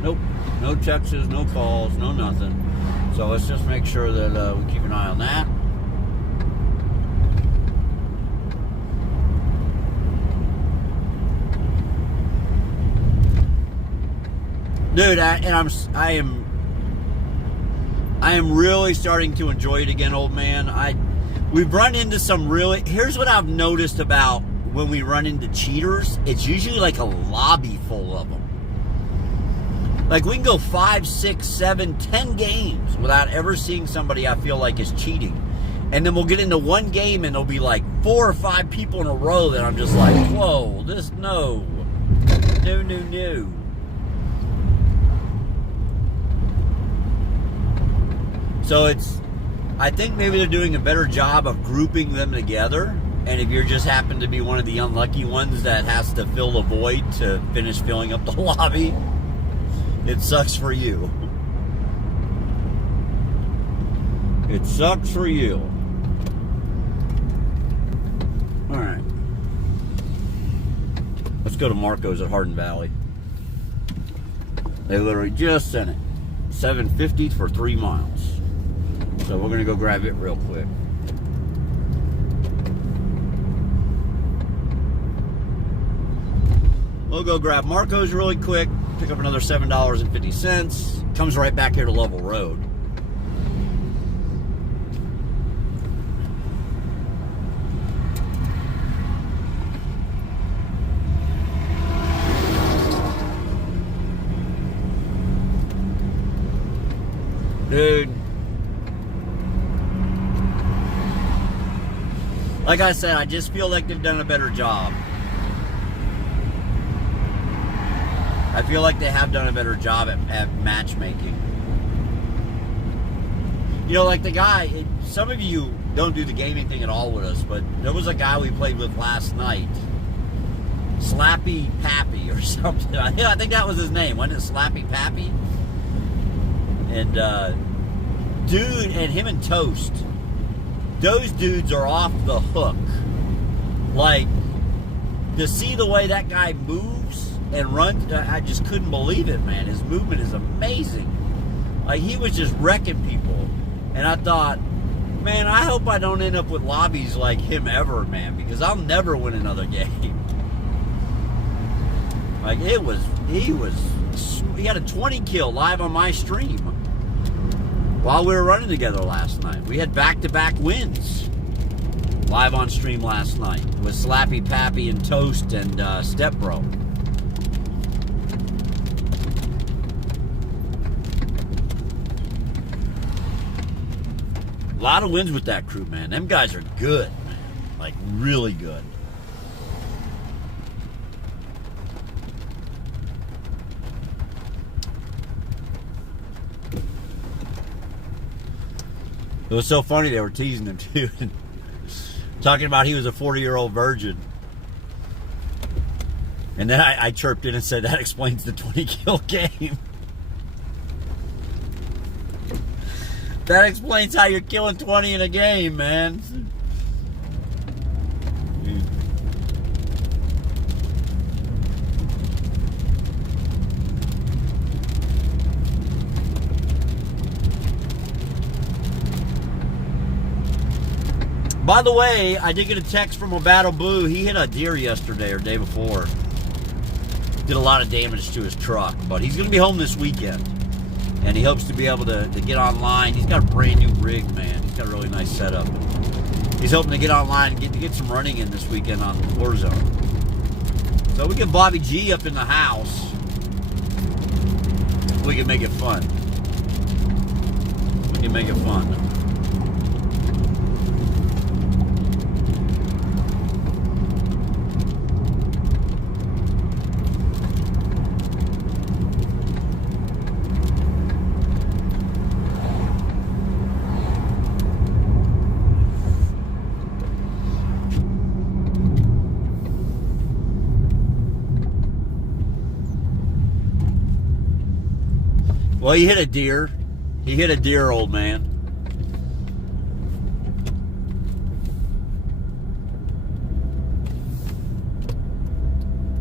Nope, no texts, no calls, no nothing. So let's just make sure that we keep an eye on that. Dude, I am really starting to enjoy it again, old man. We've run into some really. Here's what I've noticed about when we run into cheaters. It's usually like a lobby full of them. Like we can go 5, 6, 7, 10 games without ever seeing somebody I feel like is cheating, and then we'll get into one game and there'll be like 4 or 5 people in a row that I'm just like, whoa, no. So I think maybe they're doing a better job of grouping them together. And if you just happen to be one of the unlucky ones that has to fill the void to finish filling up the lobby, it sucks for you. It sucks for you. All right. Let's go to Marco's at Hardin Valley. They literally just sent it. $7.50 for 3 miles. So we're going to go grab it real quick. We'll go grab Marco's really quick, pick up another $7.50. Comes right back here to Level Road. Dude. Like I said, I just feel like they've done a better job. I feel like they have done a better job at matchmaking. You know, like the guy, some of you don't do the gaming thing at all with us, but there was a guy we played with last night. Slappy Pappy or something. I think that was his name, wasn't it? Slappy Pappy? And, dude, and him and Toast. Those dudes are off the hook. Like, to see the way that guy moves and runs, I just couldn't believe it, man. His movement is amazing. Like, he was just wrecking people. And I thought, man, I hope I don't end up with lobbies like him ever, man, because I'll never win another game. Like, he had a 20 kill live on my stream while we were running together last night. We had back-to-back wins live on stream last night with Slappy Pappy and Toast and Step Bro. A lot of wins with that crew, man. Them guys are good, man. Like, really good. It was so funny they were teasing him too, talking about he was a 40-year-old virgin. And then I chirped in and said that explains the 20-kill game. That explains how you're killing 20 in a game, man. By the way, I did get a text from a Battle Boo. He hit a deer yesterday or day before. Did a lot of damage to his truck, but he's going to be home this weekend. And he hopes to be able to get online. He's got a brand new rig, man. He's got a really nice setup. He's hoping to get online and get some running in this weekend on Warzone. So we get Bobby G up in the house. We can make it fun. We can make it fun. Well, he hit a deer. He hit a deer, old man.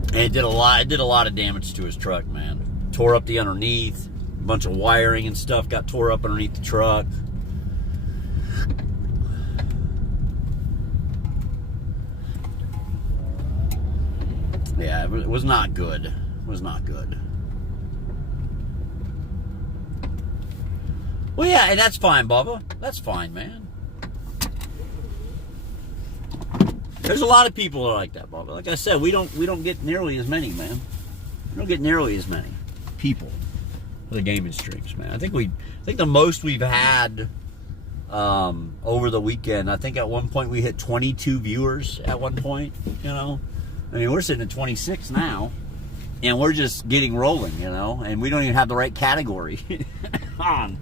And it did a lot of damage to his truck, man. Tore up the underneath. A bunch of wiring and stuff got tore up underneath the truck. Yeah, it was not good. It was not good. Well, yeah, and that's fine, Bubba. That's fine, man. There's a lot of people that are like that, Bubba. Like I said, we don't get nearly as many, man. We don't get nearly as many people for the gaming streams, man. I think the most we've had over the weekend. I think at one point we hit 22 viewers at one point. You know, I mean, we're sitting at 26 now, and we're just getting rolling. You know, and we don't even have the right category on.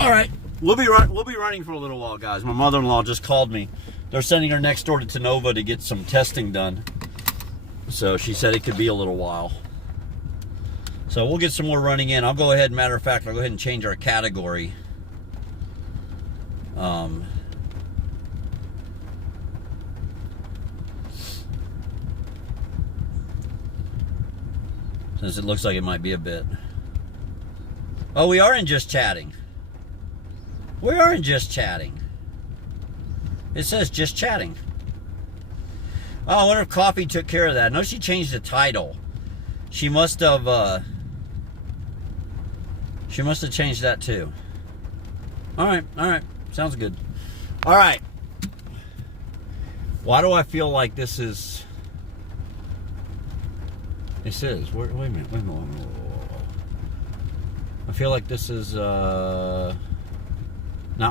All right, we'll be running for a little while, guys. My mother-in-law just called me. They're sending her next door to Tenova to get some testing done. So she said it could be a little while. So we'll get some more running in. I'll go ahead, matter of fact, I'll go ahead and change our category. since it looks like it might be a bit. Oh, we are in just chatting. We are in just chatting. It says just chatting. Oh, I wonder if Coffee took care of that. No, she changed the title. She must have changed that too. All right. Sounds good. All right. Why do I feel like this is... This is... Wait a minute. I feel like this is not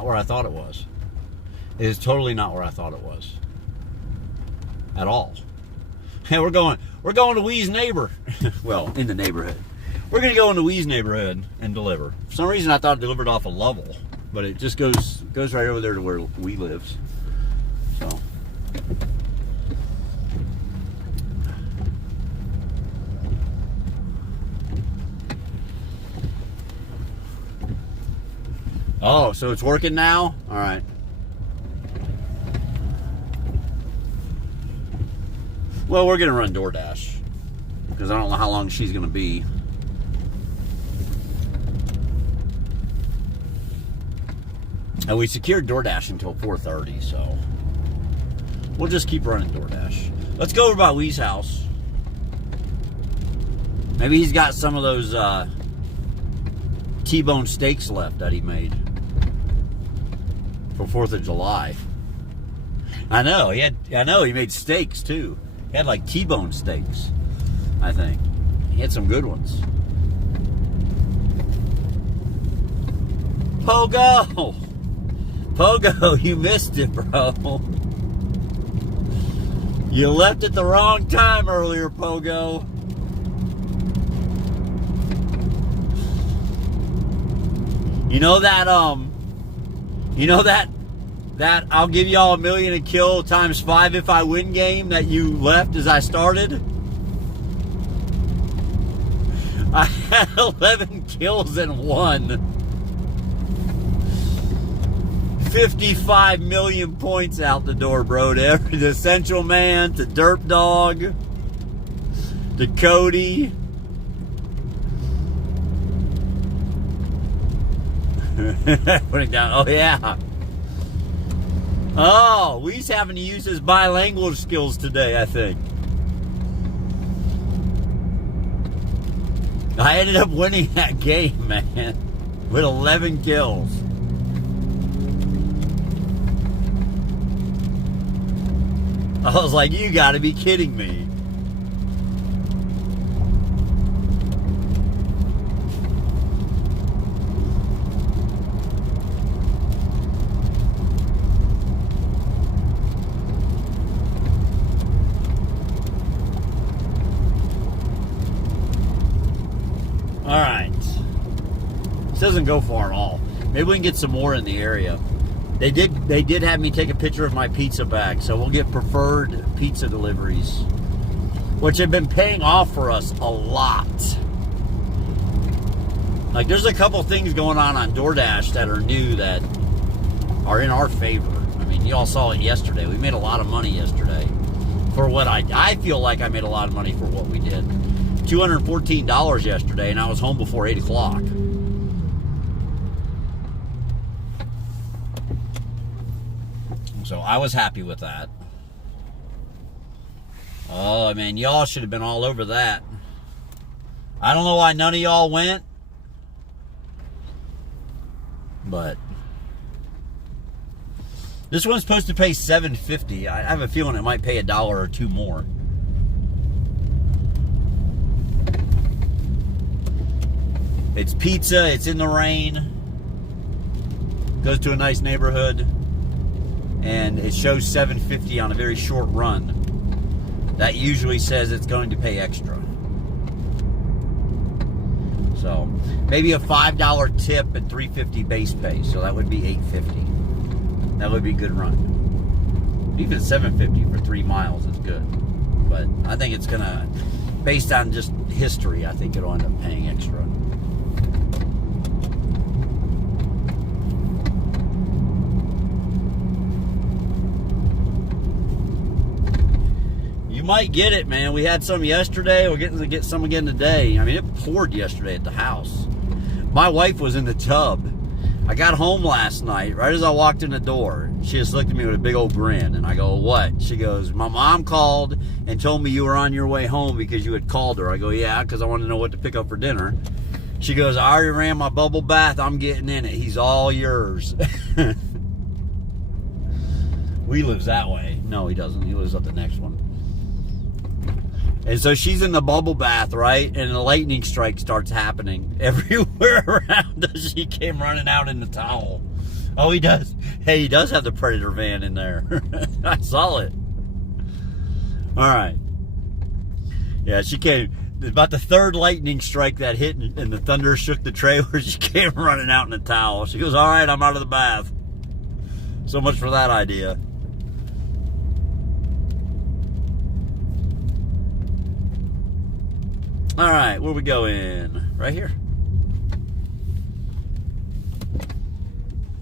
where I thought it was. It is totally not where I thought it was. At all. Hey, we're going to Wee's neighbor. Well, in the neighborhood. We're going to go into Wee's neighborhood and deliver. For some reason, I thought it delivered off a Lovell, but it just goes right over there to where Wee lives. So. Oh, so it's working now? All right. Well, we're going to run DoorDash because I don't know how long she's going to be. And we secured DoorDash until 4:30, so we'll just keep running DoorDash. Let's go over by Wee's house. Maybe he's got some of those T-bone steaks left that he made for 4th of July. I know he made steaks too. He had like T-bone steaks, I think. He had some good ones. Pogo! Pogo, you missed it, bro. You left at the wrong time earlier, Pogo. You know that I'll give y'all $1 million and kill times 5 if I win game that you left as I started? I had 11 kills and won. 55 million points out the door, bro. To the Essential Man, to Derp Dog, to Cody. Put it down. Oh, yeah. Oh, he's having to use his bilingual skills today, I think. I ended up winning that game, man, with 11 kills. I was like, you gotta be kidding me. All right. This doesn't go far at all. Maybe we can get some more in the area. They did have me take a picture of my pizza bag, so we'll get preferred pizza deliveries, which have been paying off for us a lot. Like, there's a couple things going on DoorDash that are new that are in our favor. I mean, you all saw it yesterday. We made a lot of money yesterday for what I feel like I made a lot of money for what we did. $214 yesterday, and I was home before 8 o'clock. So I was happy with that. Oh, man, y'all should have been all over that. I don't know why none of y'all went. But this one's supposed to pay $7.50. I have a feeling it might pay $1 or $2 more. It's pizza, it's in the rain. Goes to a nice neighborhood. And it shows $7.50 on a very short run. That usually says it's going to pay extra. So maybe a $5 tip and $3.50 base pay. So that would be $8.50. That would be a good run. Even $7.50 for 3 miles is good. But I think it's gonna, based on just history, I think it'll end up paying extra. You might get it, man. We had some yesterday. We're getting to get some again today. I mean, it poured yesterday at the house. My wife was in the tub. I got home last night. Right as I walked in the door, she just looked at me with a big old grin. And I go, what? She goes, my mom called and told me you were on your way home because you had called her. I go, yeah, because I wanted to know what to pick up for dinner. She goes, I already ran my bubble bath. I'm getting in it. He's all yours. We lives that way. No, he doesn't. He lives up the next one. And so she's in the bubble bath, right? And the lightning strike starts happening everywhere around us. She came running out in the towel. Oh, he does. Hey, he does have the Predator van in there. I saw it. All right. Yeah, she came. About the third lightning strike that hit and the thunder shook the trailer, she came running out in the towel. She goes, all right, I'm out of the bath. So much for that idea. All right, where we going? Right here.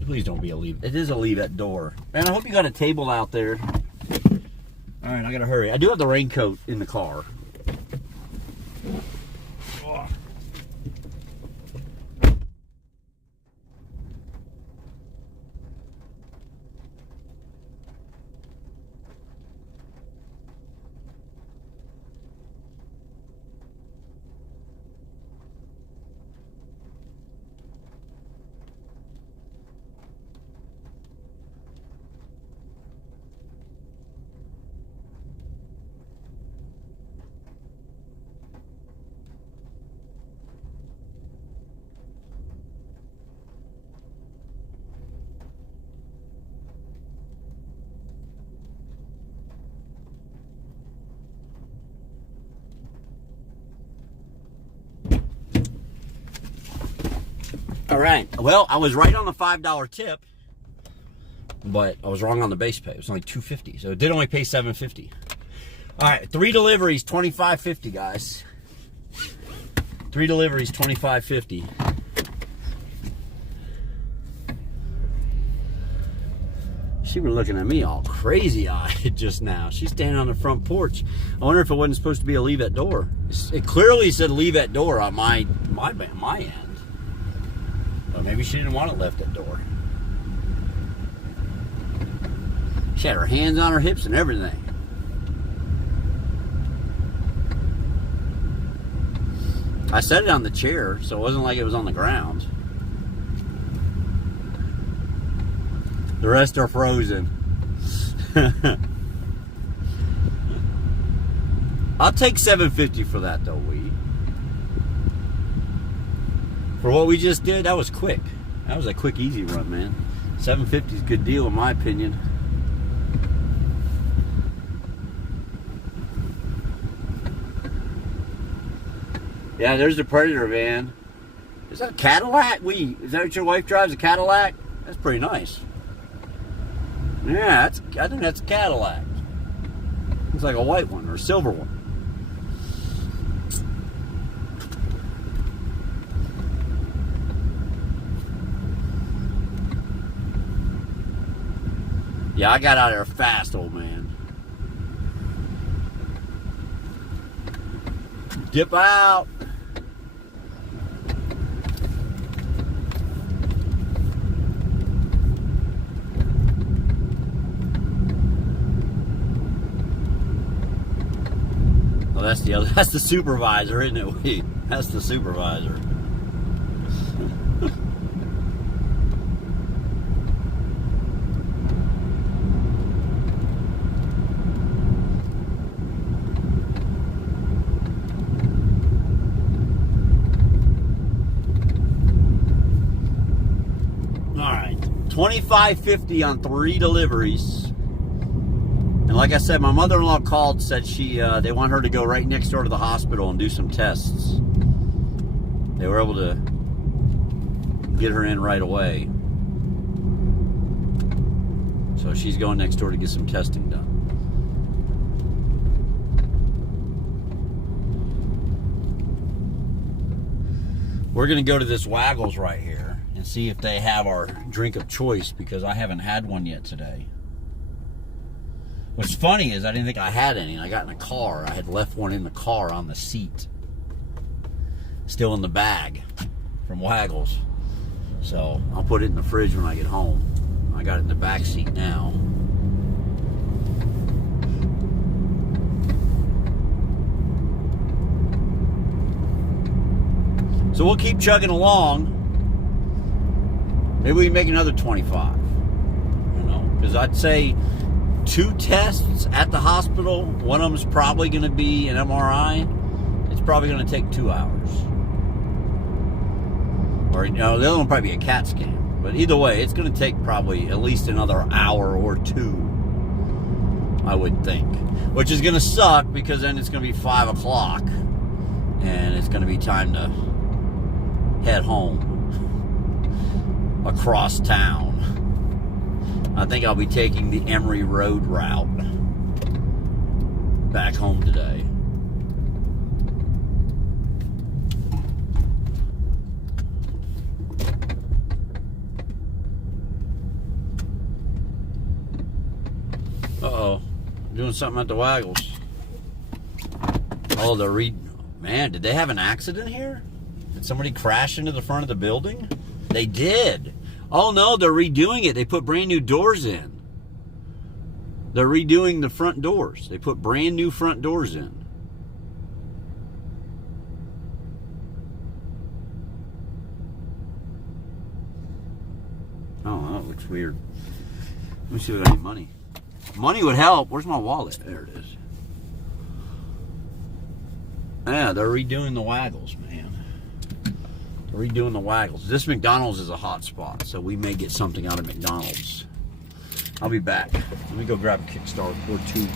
Please don't be a leave. It is a leave at door. Man, I hope you got a table out there. All right, I gotta hurry. I do have the raincoat in the car. All right. Well, I was right on the $5 tip, but I was wrong on the base pay. It was only $2.50, so it did only pay $7.50. All right, 3 deliveries, $25.50, guys. 3 deliveries, $25.50. She was looking at me all crazy-eyed just now. She's standing on the front porch. I wonder if it wasn't supposed to be a leave at door. It clearly said leave at door on my end. But maybe she didn't want it left at door. She had her hands on her hips and everything. I set it on the chair, so it wasn't like it was on the ground. The rest are frozen. I'll take $7.50 for that though, Wee. For what we just did, that was quick. That was a quick, easy run, man. $7.50 is a good deal in my opinion. Yeah, there's the Predator van. Is that a Cadillac? Is that what your wife drives, a Cadillac? That's pretty nice. Yeah, I think that's a Cadillac. Looks like a white one or a silver one. Yeah, I got out of there fast, old man. Dip out. Oh, that's the other. That's the supervisor, isn't it? Wait, that's the supervisor. $25.50 on 3 deliveries. And like I said, my mother-in-law called, said they want her to go right next door to the hospital and do some tests. They were able to get her in right away. So she's going next door to get some testing done. We're going to go to this Waggles right here and see if they have our drink of choice, because I haven't had one yet today. What's funny is I didn't think I had any. I got in a car. I had left one in the car on the seat. Still in the bag from Waggles. So I'll put it in the fridge when I get home. I got it in the back seat now. So we'll keep chugging along. Maybe we can make another 25. You know, because I'd say 2 tests at the hospital. One of them is probably going to be an MRI. It's probably going to take 2 hours. Or, you know, the other one will probably be a CAT scan. But either way, it's going to take probably at least another hour or 2, I would think. Which is going to suck because then it's going to be 5 o'clock. And it's going to be time to head home across town. I think I'll be taking the Emory Road route back home today. Uh-oh. Doing something at the Waggles. Oh, man, did they have an accident here? Did somebody crash into the front of the building? They did. Oh no, they're redoing it. They put brand new doors in. They're redoing the front doors. They put brand new front doors in. Oh, that looks weird. Let me see if I got any money. Money would help. Where's my wallet? There it is. Yeah, they're redoing the Waggles, man. They're redoing the Waggles. This McDonald's is a hot spot, so we may get something out of McDonald's. I'll be back. Let me go grab a Kickstart or 2.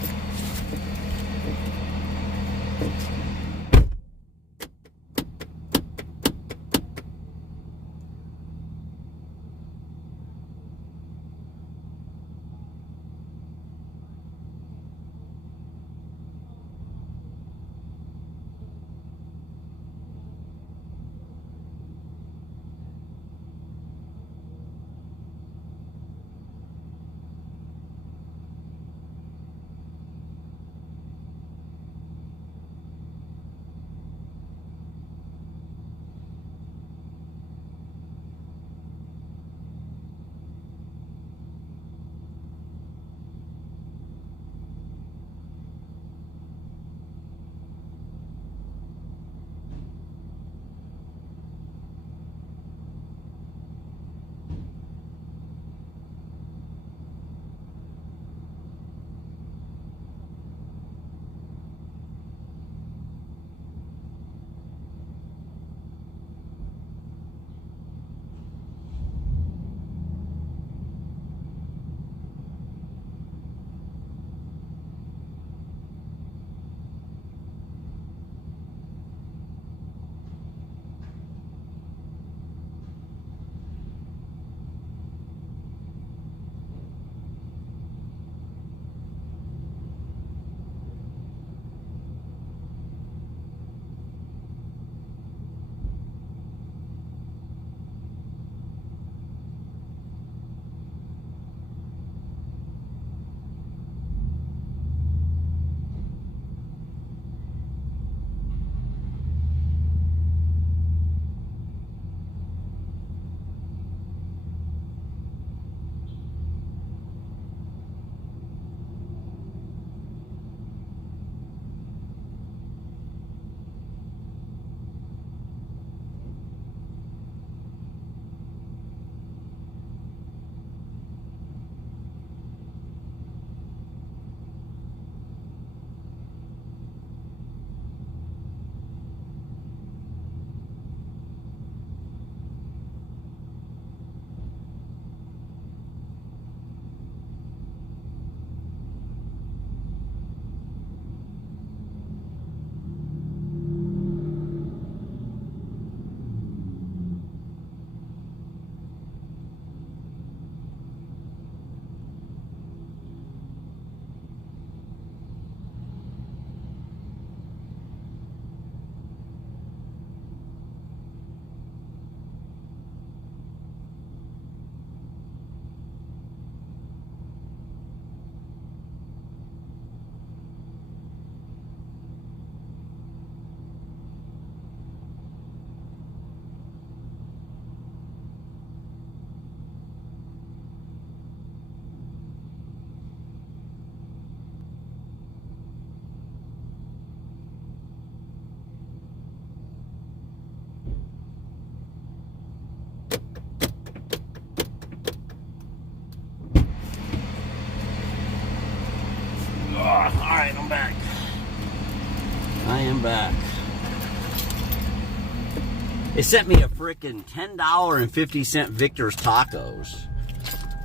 They sent me a freaking $10.50 Victor's Tacos.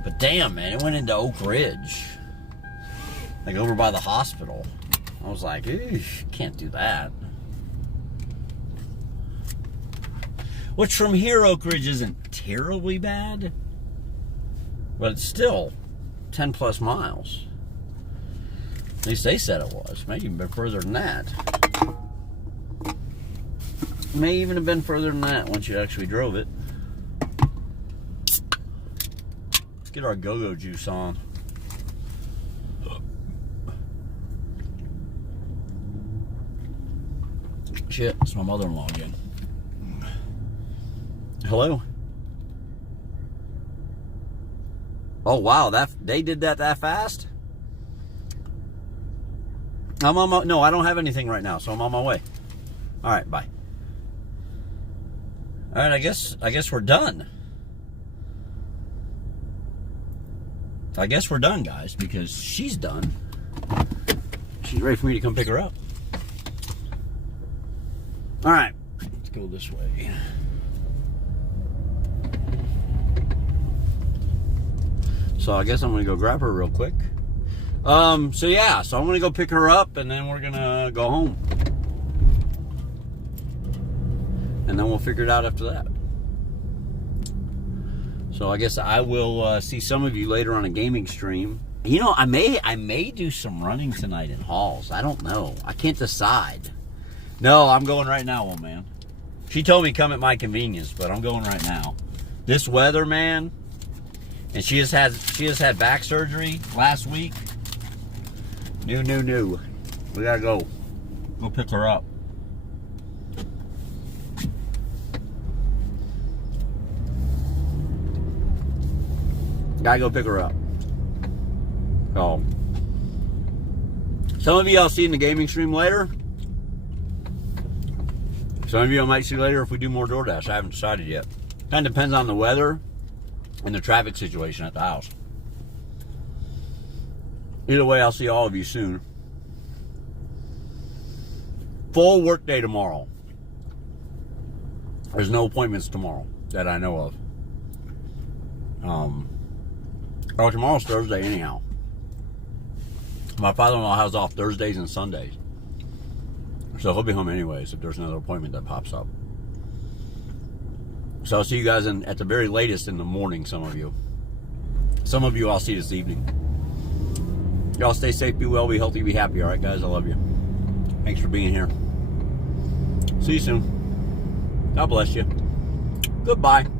But damn, man, it went into Oak Ridge. Like over by the hospital. I was like, can't do that. Which from here, Oak Ridge isn't terribly bad. But it's still 10 plus miles. At least they said it was. Maybe even been further than that. May even have been further than that once you actually drove it. Let's get our go-go juice on. Shit, it's my mother-in-law again. Hello? Oh wow, they did that fast? I'm on my, no, I don't have anything right now, so I'm on my way. All right, bye. All right, I guess we're done. I guess we're done, guys, because she's done. She's ready for me to come pick her up. All right, let's go this way. So I guess I'm gonna go grab her real quick. So yeah, so I'm gonna go pick her up and then we're gonna go home. And then we'll figure it out after that. So I guess I will see some of you later on a gaming stream. You know, I may do some running tonight in halls. I don't know. I can't decide. No, I'm going right now, old man. She told me come at my convenience, but I'm going right now. This weather, man. And she has had back surgery last week. No. We gotta go pick her up. Gotta go pick her up. So, some of you I'll see in the gaming stream later. Some of you I might see later if we do more DoorDash. I haven't decided yet. Kind of depends on the weather and the traffic situation at the house. Either way, I'll see all of you soon. Full work day tomorrow. There's no appointments tomorrow that I know of. Oh, tomorrow's Thursday anyhow. My father-in-law has off Thursdays and Sundays. So he'll be home anyways if there's another appointment that pops up. So I'll see you guys at the very latest in the morning, some of you. Some of you I'll see this evening. Y'all stay safe, be well, be healthy, be happy. All right, guys, I love you. Thanks for being here. See you soon. God bless you. Goodbye.